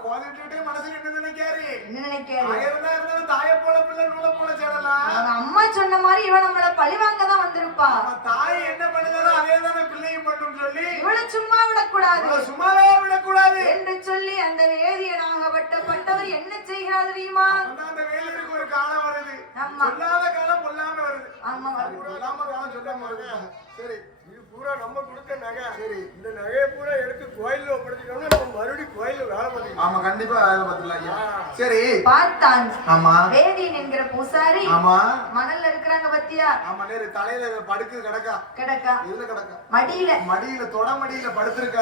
கோதிக்கிட்டே மனசுல என்ன நினைக்காரு? என்ன நினைக்காரு? தாயை போல பிள்ளை நூலை போல சேடலாம். அம்மா சொன்ன மாதிரி இவன் நம்மள பழிவாங்க தான் வந்திருப்பா. தாய் என்ன பண்ணுதோ அதே தானே பிள்ளையும் பண்ணும் சொல்லி இவளை சும்மா விடக்கூடாது, சும்மாவே விடக்கூடாது என்று சொல்லி அந்த வேதியனாகப்பட்டவர் என்ன செய்கிறார் தெரியுமா? அந்த வேலைக்கு ஒரு காலம் வருது, சொல்லாத காலம் பொல்லாம வருது. ஆமா காலம் சொல்லாம வருது. சரி இது பூரா நம்ம கொடுத்த நகை. சரி இந்த நகையை பூரா எடுத்து கோயில்ல ஒப்படைச்சிட்டோம்னா நம்ம மறுபடியும் கோயில்ல வேலை பார்த்துக்கலாம். ஆமா கண்டிப்பா வேலை பார்த்துக்கலாம். சரி பார்த்தான் ஆமா வேதியன் என்கிற பூசாரி ஆமா மணல்ல இருக்கிறாங்க பத்தியா? ஆமா நேரு தலையில படுக்கு கிடக்கா இதுல கிடக்கா மடியில தொட மடியில படுத்திருக்கா.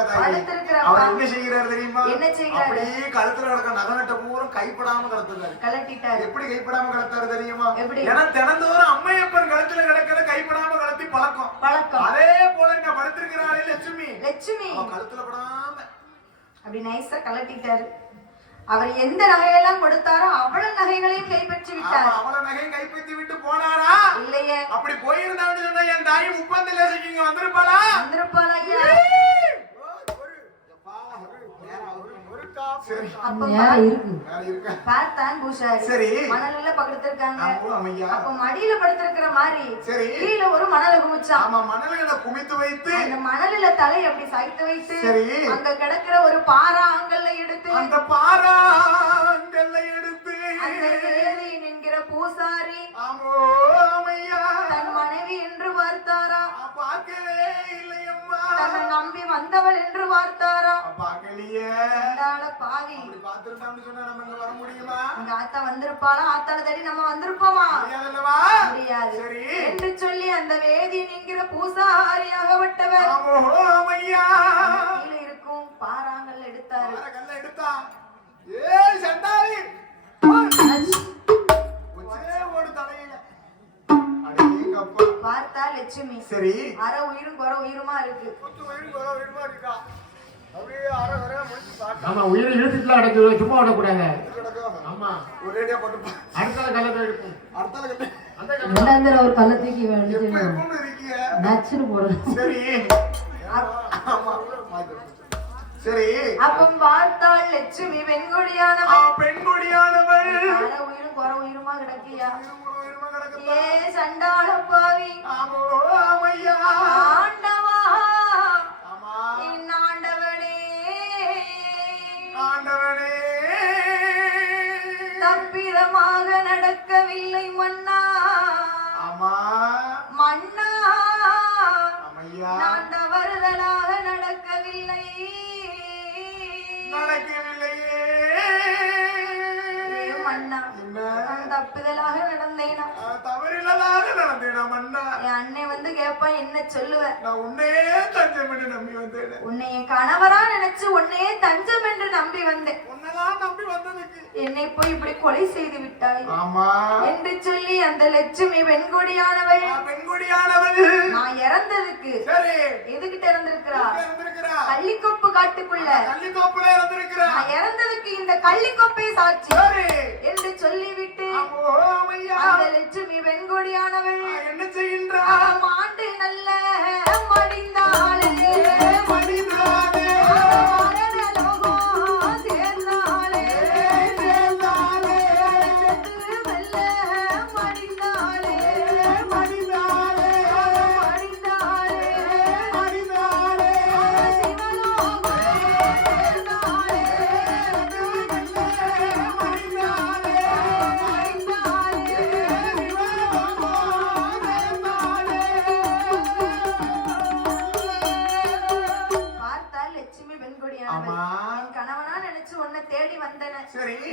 அவர் என்ன செய்யறாரு தெரியுமா? என்ன செய்யறாரு? அப்படியே கழுத்துல கிடக்க நகநட்ட பூரா கைப்படாம கடத்துறாரு. கலட்டிட்டாரு. எப்படி கைப்படாம கடத்தாரு தெரியுமா? ஏன்னா தினந்தோறும் அம்மையப்பன் கழுத்துல கிடக்கிற கைப்படாம கடத்தி பழக்கம். அதே போல இந்த படுத்திருக்கிறாளே லட்சுமி கழுத்துல படாம அப்படி நைஸா கலட்டிட்டாரு. அவர் எந்த நகையெல்லாம் கொடுத்தாரோ அவ்வளவு நகைகளையும் கைப்பற்றி விட்டார். அவ்வளவு நகையை கைப்பற்றி விட்டு போனாரா? இல்லையே. அப்படி போயிருந்தான்னு சொன்னா என் தாய் 30 லட்சம் இங்க வந்திருப்பாளா? ஐயா. பார்த்தான் பூசாரி மணல்ல படுத்திருக்காங்க. அப்ப மடியில படுத்திருக்கிற மாதிரி கீழே ஒரு மணலை குமிச்சான். மணல்களை குமித்து வைத்து அந்த மணலில தலை அப்படி சாய்த்து வைத்து அங்க கிடக்கிற ஒரு பாறாங்கல்ல எடுத்து அந்த பாறாங்கல்ல எடுத்து அந்த வேதியன் என்கிற பூசாரி தன் மனைவி என்று பார்த்தாரா? பார்க்கவே இல்லையம்மா. தன்னை நம்பி வந்தவள் என்று பார்த்தாரா? பார்க்கலையே. பாவி பார்த்திருந்தான்னு சொன்னா நம்ம இங்க வர முடியுமா? இங்க ஆத்தா வந்திருப்பாளா? ஆத்தால தேடி நம்ம வந்திருப்போமா? முடியாது என்று சொல்லி அந்த வேதியன் என்கிற பூசாரியாகப்பட்டவர் கீழே இருக்கும் பாறாங்கல் எடுத்தாரு. சண்டாளி பார்த்தா லட்சுமி சரி அரை உயிரும் குறை உயிருமா இருக்கு. ஆமா உயிரை இழுத்துட்டுலாம் அடக்கு, சும்மா விடக்கூடாது. ஆமா ஒரேடியா போட்டு அடுத்த கலத்தை எடுக்கும். ஒரு கல்ல தூக்கி நச்சுன்னு போடணும். சரி சரி அப்பம் பார்த்தாள் லட்சுமி பெண்கொடியானவள் உயிரும் குறை உயிருமா கிடக்கியா? ஏ சண்டாள பாவி ஆண்டவா ஆண்டவனே தப்பிதமாக நடக்கவில்லை மன்னா. மன்னா நான் தவறுதலாக நடக்கவில்லை. நடக்கவில்லையே நான் தப்புதலாக நடந்தேனா? தவறில்லாத நடந்தேனா மன்னா? என் அண்ணன் வந்து கேட்பான், என்ன சொல்லுவ? நான் உன்னையே தஞ்சம் என்று நம்பி வந்தேன். உன்னை என் கணவரா நினைச்சு உன்னையே தஞ்சம் என்று நம்பி வந்தேன். உன்னதான் நம்பி வந்ததுக்கு என்னை போய் இப்படி கொலை செய்து விட்டாய் ஆமா என்று சொல்லி அந்த லட்சுமி பெண்கொடியானவள் நான் இறந்ததுக்கு எதுகிட்ட இருந்திருக்கிறா? கள்ளிக்கொப்பு காட்டுக்குள்ள நான் இறந்ததுக்கு இந்த கள்ளிக்கொப்பை சாட்சி என்று சொல்லிவிட்டு அந்த லட்சுமி பெண்கொடியானவள் என்ன செய்கின்றார்? ஆண்டு நல்ல மடிந்தாளே மடிந்தாளே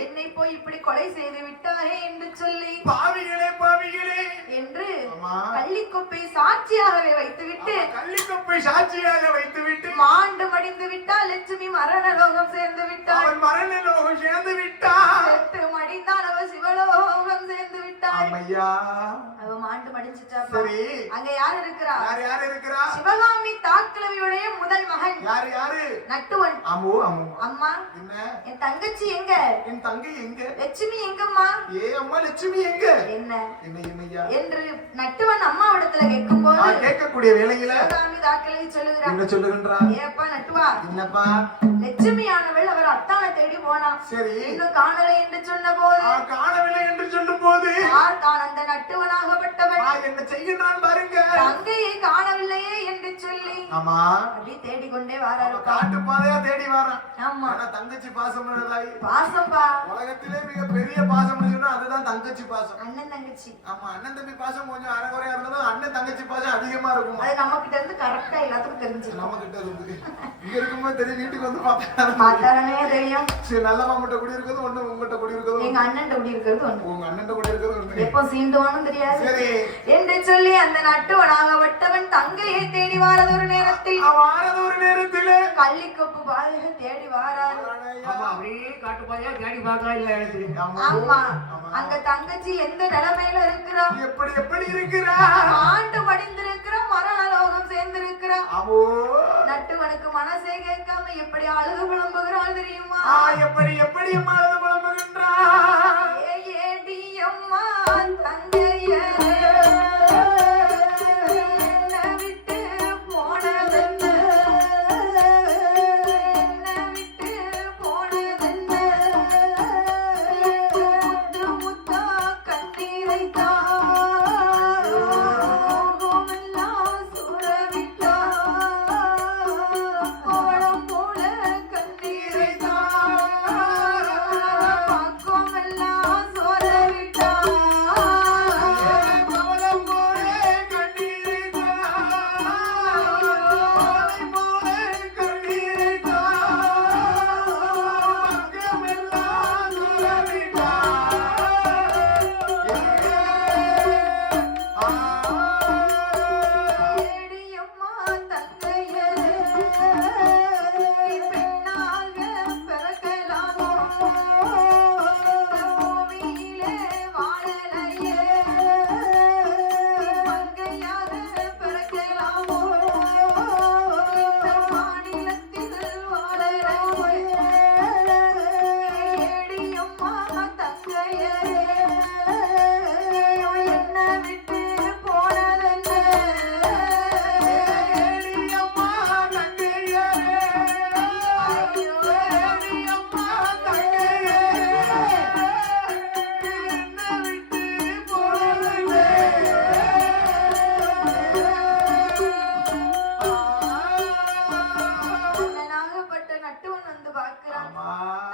என்னை போய் இப்படி கொலை செய்து விட்டாரே என்று சொல்லி பாவிகளே பாவிகளே என்று கள்ளிக்கொப்பை சாட்சியாகவே வைத்துவிட்டு மாண்டு மடிந்து விட்டால் லட்சுமி மரண லோகம் சேர்ந்து விட்டாள். மரண லோகம் சேர்ந்து விட்டாள். செத்து மடிந்தால் அவ சிவலோகம் சேர்ந்து விட்டாள். அவ மாண்டு மடிஞ்சிட்டா. அங்க யார் இருக்கிறா? யார் இருக்கிறா? சிவகாமி தாக்கிழவியுடைய முதல் மகன். யாரு? நட்டுவன். அம்மா என் தங்கச்சி எங்க? என் தங்கை எங்க? லட்சுமி எங்கம்மா? அம்மா லட்சுமி எங்க? என்ன என்று நட்டுவன் அம்மாவிடத்துல கேட்கும் போது கேட்கக்கூடிய வேளையில சிவகாமி தாக்கிழவி சொல்லுகிறார். என்ன சொல்லுகின்றா? ஏப்பா நட்டுவா, என்னப்பா? லட்சுமியானவள் அவர் அத்தானை தேடி போனா. சரி, இன்னும் காணலை என்று சொன்ன போது காணவில்லை என்று சொல்லும் போது தான் அந்த நட்டுவனாகப்பட்டவன் என்ன செய்கின்றான் பாருங்க. தங்கையை காணவில்லையே என்று சொல்லி ஆமா அப்படி தேடிக்கொண்டே வராரு. காட்டு பாதையா தேடி வரான். ஆமா, தங்கச்சி பாசம் உள்ளதாய். பாசம்பா, உலகத்திலே மிக பெரிய பாசம் சொன்னா அதுதான் தங்கச்சி பாசம். அண்ணன் தங்கச்சி. ஆமா, அண்ணன் தம்பி பாசம் கொஞ்சம் அரைகுறையா இருந்தாலும் அண்ணன் தங்கச்சி பாசம் அதிகமா இருக்கும். அது நம்ம கிட்ட இருந்து கரெக்டா எல்லாத்துக்கும் தெரிஞ்சு. நம்ம கிட்ட இருந்து இங்க இருக்கும்போது தெரியும், வீட்டுக்கு வந்து பார்த்தாலே தெரியும். சரி, நல்லவா மட்டும் குடி இருக்கிறது ஒண்ணு, உங்ககிட்ட குடி இருக்கிறது எங்க அண்ணன் குடி இருக்கிறது ஒண்ணு, உங்க அண்ணன் குடி இருக்கிறது ஒண்ணு. எப்போ சீண்டுவானும் தெரியாது. சரி என்று சொல்லி அந்த நட்டுவனாகப்பட்டவன் தங்கையை தேடி வாரதொரு நேரத்தில் கள்ளிக்கொப்பு பாதையை தேடி வாராரு. ஆமா, அங்க தங்கச்சி எந்த நிலைமையில இருக்கிறா? எப்படி இருக்கிறா? ஆண்டு மடிந்திருக்கிறா, மரண லோகம் சேர்ந்திருக்கிறா. நட்டுவனுக்கு மனசே கேட்காம எப்படி அழுது புலம்புகிறாள் தெரியுமா? எப்படி அழுது புலம்புகின்றா? ஏடி அம்மா தங்கைய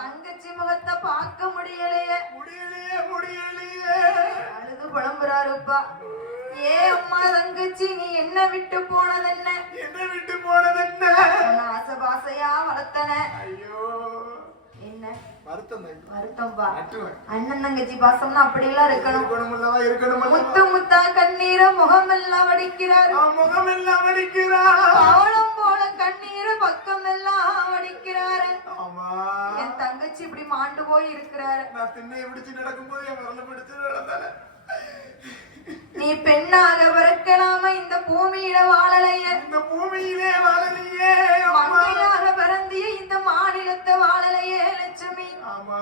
தங்கச்சி முகத்தை பார்க்க முடியலையே. அழுது புலம்புறாருப்பா. ஏ அம்மா தங்கச்சி, நீ என்ன விட்டு போனதென்ன? ஆசை பாசையா வளர்த்தன. என்ன வருத்தம்பா? அண்ணன் தங்கச்சி பாசம்னா அப்படியெல்லாம் இருக்கணும். முத்து இருக்கணும். முத்தா கண்ணீர முகமெல்லாம் வடிக்கிறார். முகமெல்லாம் வடிக்கிறார். அவளும் போல கண்ணீர பக்கம் எல்லாம் வடிக்கிறாரு. ஆமா. என் தங்கச்சி இப்படி மாண்டு போய் இருக்கிறாரு. நான் திண்ணையை பிடிச்சு நடக்கும்போது என் வரல பிடிச்சு நடந்தால. நீ பெண்ணாக பிறக்கலாம இந்த பூமியில வாழலைய. இந்த பூமியிலே வாழலையே. மங்கையாக பிறந்திய இந்த மாநிலத்தை வாழலையே லட்சுமி. ஆமா.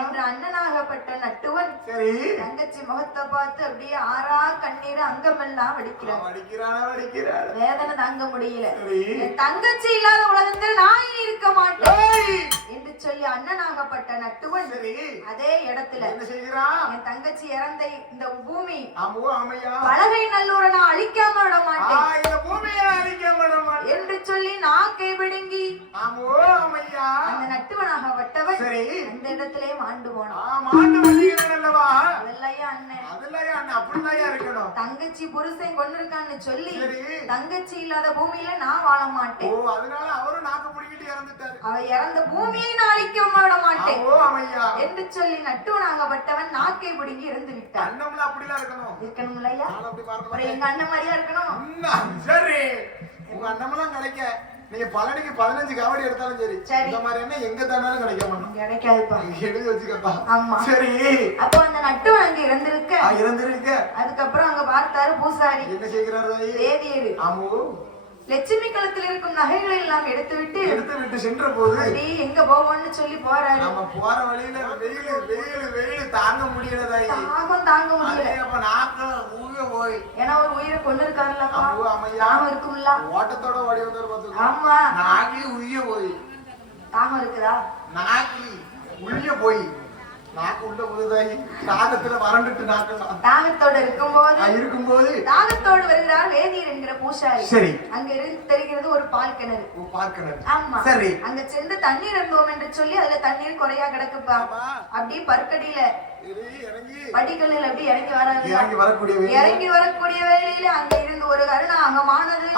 என்று அண்ணனாகப்பட்ட நட்டுவன் சரி தங்கச்சி முகத்தை பார்த்து அப்படியே ஆறா கண்ணீர் அங்கமெல்லாம் வடிக்கிறார். வேதனை தாங்க முடியல. சரி. என் தங்கச்சி இல்லாத உலகத்தில் நான் இருக்க மாட்டேன் என்று சொல்லி அண்ணனாகப்பட்ட நட்டுவன் சரி அதே இடத்துல என்ன செய்கிறான்? என் தங்கச்சி இறந்த இந்த பூமி ஆமையா பலகை நல்லூரை நான் அழிக்காம விட மாட்டேன். இந்த பூமியை அழிக்காம விட மாட்டேன் என்று சொல்லி நாக்கை பிடுங்கி ஆமையா அந்த நட்டுவனாகப்பட்டவன் சரி அந்த இடத்திலே மாண்டு போனான். மாண்டு வந்தீங்க அல்லவா? அதெல்லையா அண்ணன் அப்படிதான் இருக்கணும். தங்கச்சி புருஷன் கொண்டிருக்கான்னு சொல்லி சரி தங்கச்சி இல்லாத பூமியில நான் வாழ மாட்டேன். ஓ அதனால அவரும் நாக்கு பிடிக்கிட்டு இறந்துட்டாரு. அவ இறந்த பூமியை நான் அழிக்க விட மாட்டேன் என்று சொல்லி நட்டுவனாகப்பட்டவன் நாக்கை பிடுங்கி இறந்து விட்டான். அண்ணம்ல அப்படிலாம் இருக்கணும் இல்லையா? அப்புறம் எங்க அண்ணன் மாதிரியா இருக்கணும். சரி உங்க அண்ணமெல்லாம் கிடைக்க நீங்க பழனிக்கு 15 காவடி எடுத்தாலும் சரி இந்த மாதிரி என்ன எங்க தானாலும் கிடைக்க மாட்டோம். கிடைக்காதுப்பா. எழுதி வச்சுக்கப்பா. ஆமா சரி அப்போ அந்த நட்டுவன் அங்க இறந்திருக்க அதுக்கப்புறம் அங்க பார்த்தாரு பூசாரி என்ன செய்கிறாரு? தேவியரு ஆமோ லட்சுமி கழுத்தில் இருக்கும் நகைகளை எல்லாம் எடுத்து விட்டு சென்ற போது எங்க போவோம்னு சொல்லி போறாரு. நம்ம போற வழியில வெயில் தாங்க முடியல. தாங்க முடியல. அப்ப நாக்கு ஊய போய் ஏன்னா ஒரு உயிரை கொண்டு இருக்காருல்லப்பா. அமையா தாகம் இருக்கும்ல. ஓட்டத்தோட ஓடி வந்தாரு பாத்துக்கோ. ஆமா நாகி உய்ய போய் தாகம் இருக்குதா? நாகி உய்ய போய் நாக்கு உள்ள போகுதாயி தாகத்துல வறண்டுட்டு நாக்கலாம். தாகத்தோட இருக்கும்போது தாகத்தோடு வருகிறார் வேதியர் என்கிற பூசாரி. சரி அங்க இருந்து தெரிகிறது ஒரு பால் கிணறு. ஆமா சரி அங்க சென்று தண்ணீர் இருந்தோம் என்று சொல்லி அதுல தண்ணீர் குறையா கிடக்குப்பா. அப்படியே பற்கடியில படிக்கல்ல அப்படி இறங்கி வரக்கூடிய வேளையில அங்க இருந்து ஒரு கருணாகமானது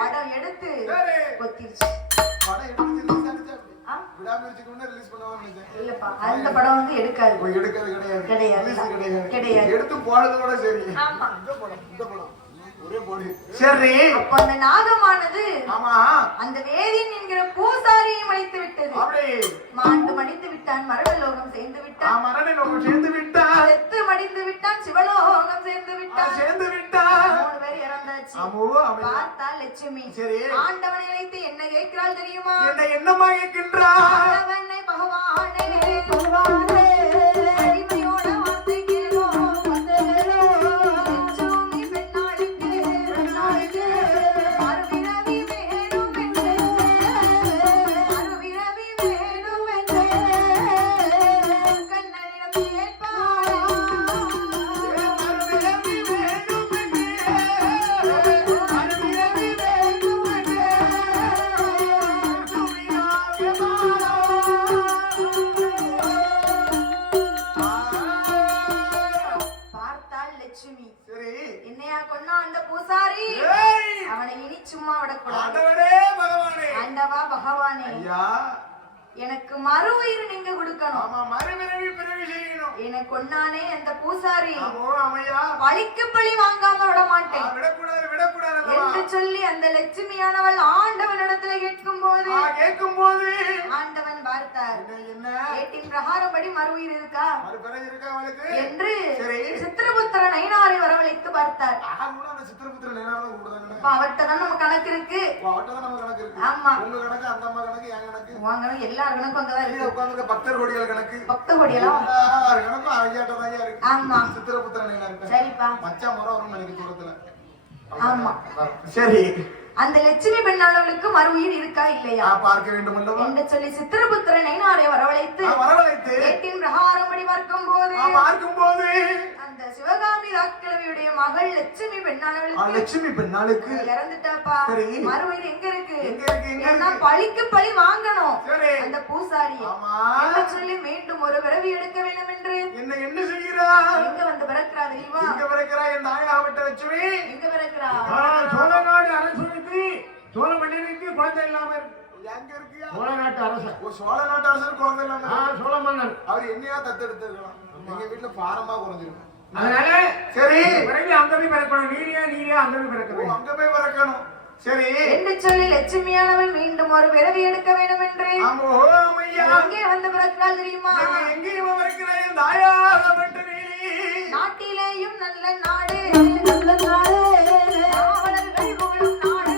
படம் எடுத்து கொத்திருச்சு. இல்லப்பா அந்த படம் வந்து எடுக்காது கிடையாது. எடுத்து போனதோட சரி. ஆமா இந்த படம் ஒரே போடு. சரி அப்ப அந்த நாகமானது ஆமா அந்த வேதியன் என்கிற பூசாரியை மடித்து விட்டது. மாண்டு மடித்து விட்டான். மரணலோகம் சேர்ந்து விட்டான். செத்து மடிந்து விட்டான். சிவலோகம் சேர்ந்து விட்டான். 3 பேர் இறந்தாச்சு. பார்த்தா லட்சுமி ஆண்டவனை நினைத்து என்ன கேட்கிறாள் தெரியுமா? என்னமா கேட்கின்றாள்? ஆண்டவனை பகவானே அடிமையோட வார்த்தை கேளோ லட்சுமி பெண்ணாளுக்கு மறுபிறவி வேணும் என்று கண்ணனிடம் கேட்பாரா? பார்த்தாள் லட்சுமி. என்னையா கொன்னா அந்த பூசாரி? அவனை இனி சும்மா விடக்கூடாது. ஆண்டவா பகவானே எனக்கு மறு உயிர் நீங்க கொடுக்கணும். எனக்கு கொன்னானே அந்த பூசாரி பழிக்கு பழி வாங்காம விட மாட்டேன் என்று சொல்லி அந்த லட்சுமியானவள் ஆண்டவனிடத்துல கேட்கும் போது ஆண்டவன் பார்த்தார். கேட்டின் பிரகாரப்படி மறு உயிர் இருக்கா என்று சித்திரபுத்திர நயினாரை வரவழைத்து பார்த்தார். அவர்கிட்ட தான் நம்ம கணக்கு இருக்கு. ஆமா உங்க கணக்கு எல்லா கணக்கும் அங்கதான் இருக்கு. பக்தர் கோடிகள் கணக்கு பக்த கோடியெல்லாம் ஆமா சரிப்பா மச்சான் முறை வரும் எனக்கு தூரத்துல. ஆமா சரி அந்த லட்சுமி பெண்ணாளவளுக்கு மறு உயிர் இருக்கா இல்லையா பார்க்க வேண்டும் என்று சொல்லி சித்திரபுத்திர நயினாரை வரவழைத்து கேட்டின் பிரகாரப்படி பார்க்கும் போது அந்த சிவகாமி ராக்கிழவியுடைய மகள் லட்சுமி பெண்ணாளவளுக்கு இறந்துட்டாப்பா. மறு உயிர் எங்க இருக்கு? ஏன்னா பழிக்கு பழி வாங்கணும் அந்த பூசாரி என்று சொல்லி மீண்டும் ஒரு பிறவி எடுக்க வேண்டும் என்று என்ன செய்கிறார்? எங்க வந்து பிறக்கிறா தெரியுமா? எங்க பிறக்கிறா? என் தாயாகப்பட்ட லட்சுமி எங்க பிறக்கிறா? சோழநாடு அரசுக்கு சோழ மன்னனுக்கு குழந்தை இல்லாம எங்க இருக்கியா? சோழ நாட்டு அரசர். ஓ சோழ நாட்டு அரசர் குழந்தை இல்லாம சோழ மன்னன். அவர் என்னையா தத்தெடுத்திருக்கலாம்? எங்க வீட்டுல பாரமா குறைஞ்சிருக்கும். அதனால சரி பிறகு அங்க போய் பிறக்கணும். நீரியா அங்க போய் பிறக்கணும். அங்க போய் பிறக்கணும். சரி என்று சொல்லி லட்சுமியானவள் மீண்டும் ஒரு பிறவி எடுக்க வேண்டும் என்று எங்கே வந்து பிறக்கிறாள் தெரியுமா? எங்கேயும் பிறக்கிறாய் தாயாக மட்டும் நாட்டிலேயும் நல்ல நாடு நல்ல நாடு காவலர்கள் புகழும் நாடு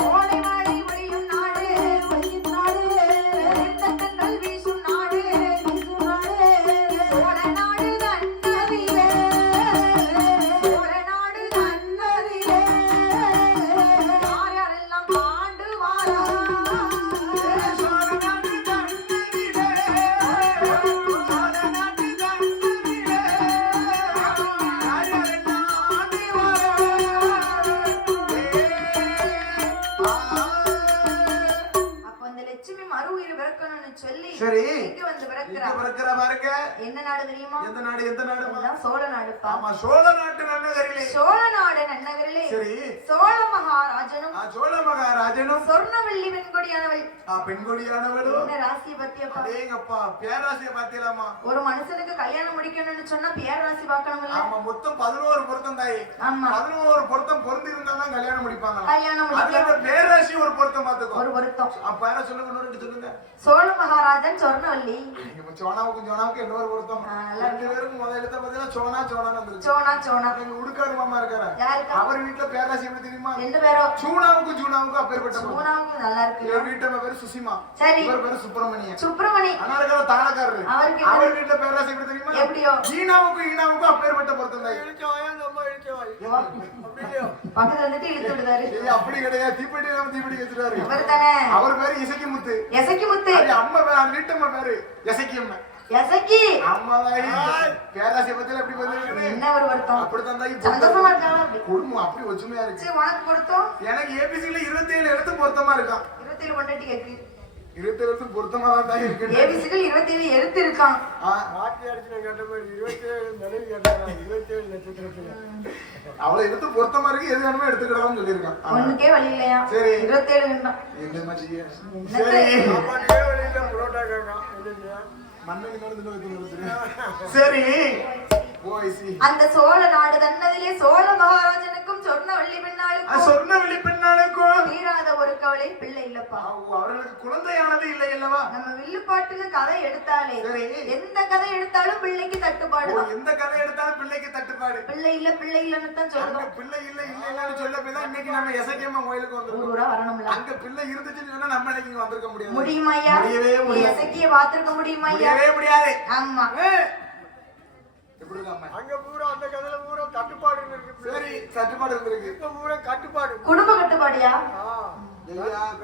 கோடை மழை பொழியும் நாடு தீர்த்தங்கள் வீசும் நாடு சோழ நாடு தன்னதிலே சோழ நாடு தன்னதிலே யார் யாரெல்லாம் ஆண்டு வாரா சொல்லி சரி இங்க வந்து பிறக்கிறா பாருங்க. என்ன நாடு தெரியுமா? எந்த நாடு? எந்த நாடு? சோழ நாடுப்பா. ஆமா சோழ நாட்டு நன்னகரிலே. சோழ நாடு நன்னகரிலே சரி சோழ மகாராஜனும் சோழ மகாராஜனும் சொர்ணவல்லி பெண்கொடியானவள். பெண்கொடியானவள் என்ன ராசி பத்தியப்பா? அடேங்கப்பா பேராசியை பாத்தீங்களாமா? ஒரு மனுஷனுக்கு கல்யாணம் முடிக்கணும்னு சொன்னா பேராசி பார்க்கணும்ல. ஆமா மொத்தம் 11 பொருத்தம் தாய். ஆமா 11 பொருத்தம் பொருந்தி இருந்தா தான் கல்யாணம் முடிப்பாங்க. கல்யாணம் அதுல பேராசி ஒரு பொருத்தம் பாத்துக்கோ. ஒரு பொருத்தம். பேர சொல்லுங்க இன்னொரு சொல்லுங்க. சோழ மகாராஜன் சொர்ணவல்லி. சோனாவுக்கு இன்னொரு பொருத்தம். ரெண்டு பேருக்கு முதல்ல எழுத்த பார்த்தீங்கன்னா சோனா வந்துருச்சு. சோனா எங்க உடுக்காடு மாமா இருக்காரு. அவர் வீட்டுல பேராசி எப்படி தெரியுமா? ரெண்டு பேரும் சூனாவுக்கும் அப்பேற்பட்ட சூனாவுக்கு நல்லா இருக்கு. இவர் வீட்டுல பேரு சுசிமா. சரி இவர் பேரு சுப்பிரமணியன். ஆனா இருக்கிற தாளக்காரரு. அவர் வீட்டுல பேராசி எப்படி தெரியுமா? எப்படியோ ஈனாவுக்கும் அப்பேற்பட்ட பொருத்தம் தான். பக்கத்துல வந்துட்டு இழுத்து விடுறாரு. அப்படி கிடையாது. தீப்பெட்டி வச்சிருக்காரு. அவர் பேரு இசக்கிமுத்து. அம்மா பேரு வீட்டம்மா பேரு எசக்கியம்மா. பேராசி பத்தில எப்படி பதில் என்ன ஒரு வருத்தம்? அப்படித்தான் சந்தோஷமா இருக்காங்க. குடும்பம் அப்படி ஒற்றுமையா இருக்கு. உனக்கு பொருத்தம்? எனக்கு ஏபிசில 27 எழுத்து பொருத்தமா இருக்கான். 27 கொண்டாட்டி கேக்கு 27 எழுத்து பொருத்தமா தான் இருக்கு. ஏபிசில 27 எழுத்து இருக்கான். வாத்தி அடிச்சு கேட்ட மாதிரி 27 மனைவி கேட்டாங்க. 27 நட்சத்திரத்துல அவளை எடுத்து பொருத்தமா இருக்கு. எது வேணுமோ எடுத்துக்கலாம்னு சொல்லிருக்கான். ஒண்ணுக்கே வழி இல்லையா? சரி 27 வேண்டாம். என்ன மச்சியே? சரி அப்பா வழியில புரோட்டா கேட்கான். சரி அந்த சோழ நாடு தன்னதிலே சோழ மகாராஜனுக்கும் சொர்ணவல்லி பெண்ணாளுக்கும் தீராத ஒரு கவலை பிள்ளை இல்லப்பா. அவர்களுக்கு குழந்தையானது இல்லை அல்லவா? நம்ம வில்லுப்பாட்டுன்னு கதை எடுத்தாலே எந்த கதை எடுத்தாலும் பிள்ளைக்கு தட்டுப்பாடு. எந்த கதை எடுத்தாலும் பிள்ளைக்கு தட்டுப்பாடு. பிள்ளை இல்லன்னு தான் சொல்றோம். பிள்ளை இல்லன்னு சொல்ல போய் தான் இன்னைக்கு நம்ம எசக்கியம்மா கோயிலுக்கு வந்திருக்கோம். ஊரா வரணும்ல. அங்க பிள்ளை இருந்துச்சுன்னு சொன்னா நம்ம இன்னைக்கு வந்திருக்க முடியாது. முடியுமா ஐயா? எசக்கிய பாத்துக்க முடியுமா ஐயா? முடியாது. ஆமா அங்க பூரா அந்த கதையில பூரா கட்டுப்பாடு இருக்கு. சரி கட்டுப்பாடு இருக்கு. இப்ப பூரா கட்டுப்பாடு. குடும்ப கட்டுப்பாடியா?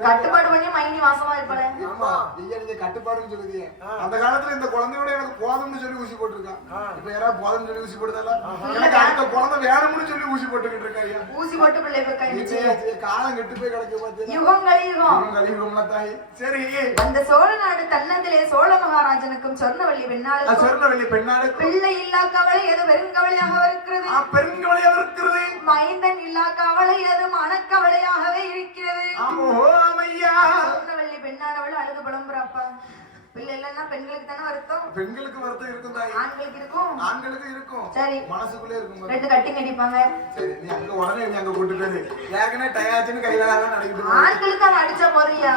கட்டுப்பாடு பண்ணி மைனி மாசமா இருப்பாளே. ஆமா நீங்க கட்டுப்பாடுன்னு சொல்லுவீங்க. அந்த காலத்துல இந்த குழந்தையோட எனக்கு போதும்னு சொல்லி ஊசி போட்டுருக்கான். இப்ப யாராவது போதும்னு சொல்லி ஊசி போடுதல்ல? எனக்கு அடுத்த குழந்தை வேணும்னு சொல்லி ஊசி போட்டுக்கிட்டு இருக்காங்க. ஊசி போட்டு பிள்ளை போய் கழிச்சு காலம் கெட்டு போய் கிடக்க பாத்தீங்க. யுகம் கலியுகம். தாய் சரி அந்த சோழ நாடு தன்னதிலே சோழ மகாராஜனுக்கும் சொர்ணவல்லி பெண்ணாளுக்கும் பிள்ளை இல்லா கவலை எது பெருங்கவலையாக இருக்கிறது. பெருங்கவலையாக இருக்கிறது. மைந்தன் இல்லா கவலை அது மனக்கவலையாகவே இருக்கிறது. சொர்ணவல்லி பெண்ணானவள் அழுது புலம்புறாப்பா. பிள்ளை இல்லன்னா பெண்களுக்கு தானே வருத்தம். பெண்களுக்கு வருத்தம் இருக்கும் தாய். ஆண்களுக்கு இருக்கும். சரி மனசுக்குள்ளே இருக்கும். ரெண்டு கட்டிங் அடிப்பாங்க. சரி நீ அங்க உடனே நீ அங்க கூட்டிட்டு போய் ஏற்கனவே டயாச்சுன்னு கையில தான் நடக்கிட்டு. ஆண்களுக்கு அதை அடிச்சா போறியா?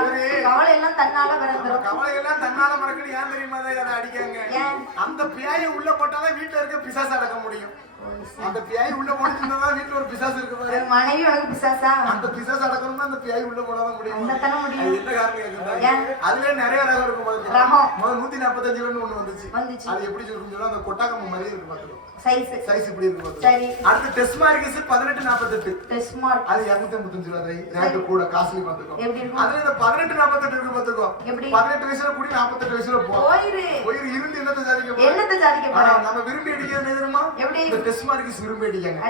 கவலை எல்லாம் தன்னால பிறந்துரும். கவலை எல்லாம் தன்னால மறக்கணும். ஏன் தெரியுமா அதை அடிக்காங்க? அந்த பியாயை உள்ள போட்டாதான் வீட்டுல இருக்க பிசாசு அடக்க முடியும். அந்த பியாய் உள்ள போட்டுருந்தா வீட்டுல ஒரு பிசாசு இருக்கு பாரு. மனைவி உனக்கு பிசாசா? அந்த பிசாசு அடக்கணும்னா அந்த பியாய் உள்ள போடாதான் முடியும். அந்த தான முடியும். என்ன காரணம் கேக்குறீங்க? அதுல நிறைய ரகம் இருக்கும் பாருங்க. ரகம் முதல்ல 145 ஒண்ணு வந்துச்சு. அது எப்படி சொல்லுங்க? அந்த கொட்டாக்கம்ம மாதிரி இருக்கு பாருங்க. சைஸ் இப்படி இருக்கு பாருங்க. சரி அடுத்து டெஸ்ட் மார்க்ஸ் 1848. டெஸ்ட் மார்க் அது 235 ரூபாய். ரேட் கூட காஸ்ட்லி பாத்துக்கோ. எப்படி இருக்கு? அதுல இந்த 1848 இருக்கு பாத்துக்கோ. 18 வயசுல கூடி 48 வயசுல போயிரு இருந்து என்னத்த சாதிக்க போற? நம்ம விரும்பி அடிக்கிறது எதுமா? எப்படி இந்த டெஸ்ட் மார்க்ஸ் விரும்பி அடிக்கங்க.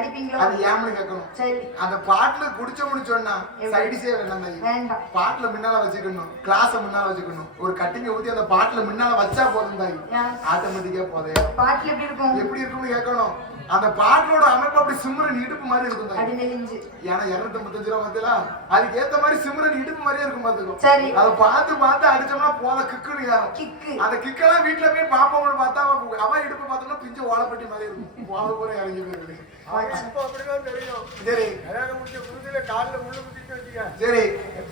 அது ஏம்னு கேட்கணும். சரி அந்த பாட்ல குடிச்ச முடிச்சோன்னா சைடிஸே வேண்டாம். பாட்ல முன்னால வச்சுக்கணும். கிளாஸ் முன்னால வச்சுக்கணும். ஒரு கட்டிங்க ஊத்தி அந்த பாட்ல முன்னால வச்சா போதும் தாய். ஆட்டோமேட்டிக்கா போதே. பாட்ல எப்படி இருக்கும்? எப்படி இருக்கும்னு கேட்கணும். அந்த பாட்டோட அமைப்பு அப்படி சிம்ரன் இடுப்பு மாதிரி இருக்கும் அப்படி நெளிஞ்சு. ஏன்னா 255 ரூபா மத்தியில அதுக்கு ஏத்த மாதிரி சிம்ரன் இடுப்பு மாதிரியே இருக்கும் பாத்துக்கோ. சரி. அதை பார்த்து அடிச்சோம்னா போத கிக்குன்னு ஏறும். கிக்கு. அந்த கிக்கெல்லாம் வீட்டுல போய் பாப்போம்னு பார்த்தா அவ இடுப்பு பார்த்தோம்னா பிஞ்சு வாழைப்பட்டி மாதிரி இருக்கும். போத கூட இறங்கி போயிருக்கு. அப்படிதான் தெரியும். சரி. கல்யாணம் முடிச்ச புதுசுல காலில் முள்ளு குத்திட்டு வச்சுக்க. சரி.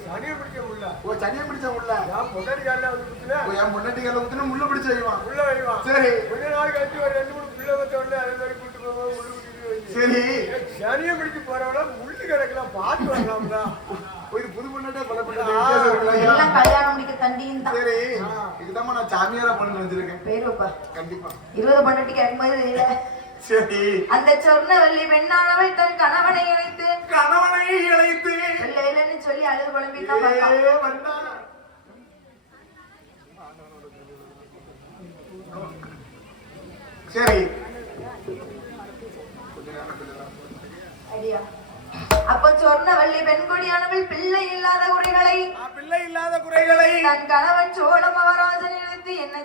சனியை பிடிச்ச முள்ள. ஓ சனியை பிடிச்ச முள்ள. நான் பொண்டாட்டி காலில் வந்து குத்துனா. என் பொண்டாட்டி காலில் குத்துனா முள்ளு பிடிச்சு வைவான். முள்ள வைவான். சரி. கொஞ்ச நாள் கழிச்சு ஒரு 2-3 பிள்ளை வச்ச உடனே அதே மாதிரி கூட்டு போவோம் முள்ளு குத்திட்டு வைச்சு. சரி. சனியை பிடிச்சு போறவள முள்ளு கிடக்கலாம் பார்த்து வரலாம்டா. ஒரு புது பொண்ணாட்டே பல பொண்ணு எல்லாம் கல்யாணம் முடிக்க தண்டியும் தான். சரி. இதுதான் நான் சாமியாரா பண்ணி வச்சிருக்கேன். பேர் வைப்பா. கண்டிப்பா. 20 பொண்டாட்டிக்கு இருக்கும்போது தெரியல. சரி. அந்த சொர்ணவல்லி பெண்ணானவள் தன் கணவனை இணைத்து பிள்ளைன்னு சொல்லி அழுது குழம்பிதான் சரி. அப்ப சொர்ணவல்லி பெண்கொடியானவள் பிள்ளை இல்லாத குறைகளை தன் கணவன் சோழ மகாராஜன் இணைத்து என்ன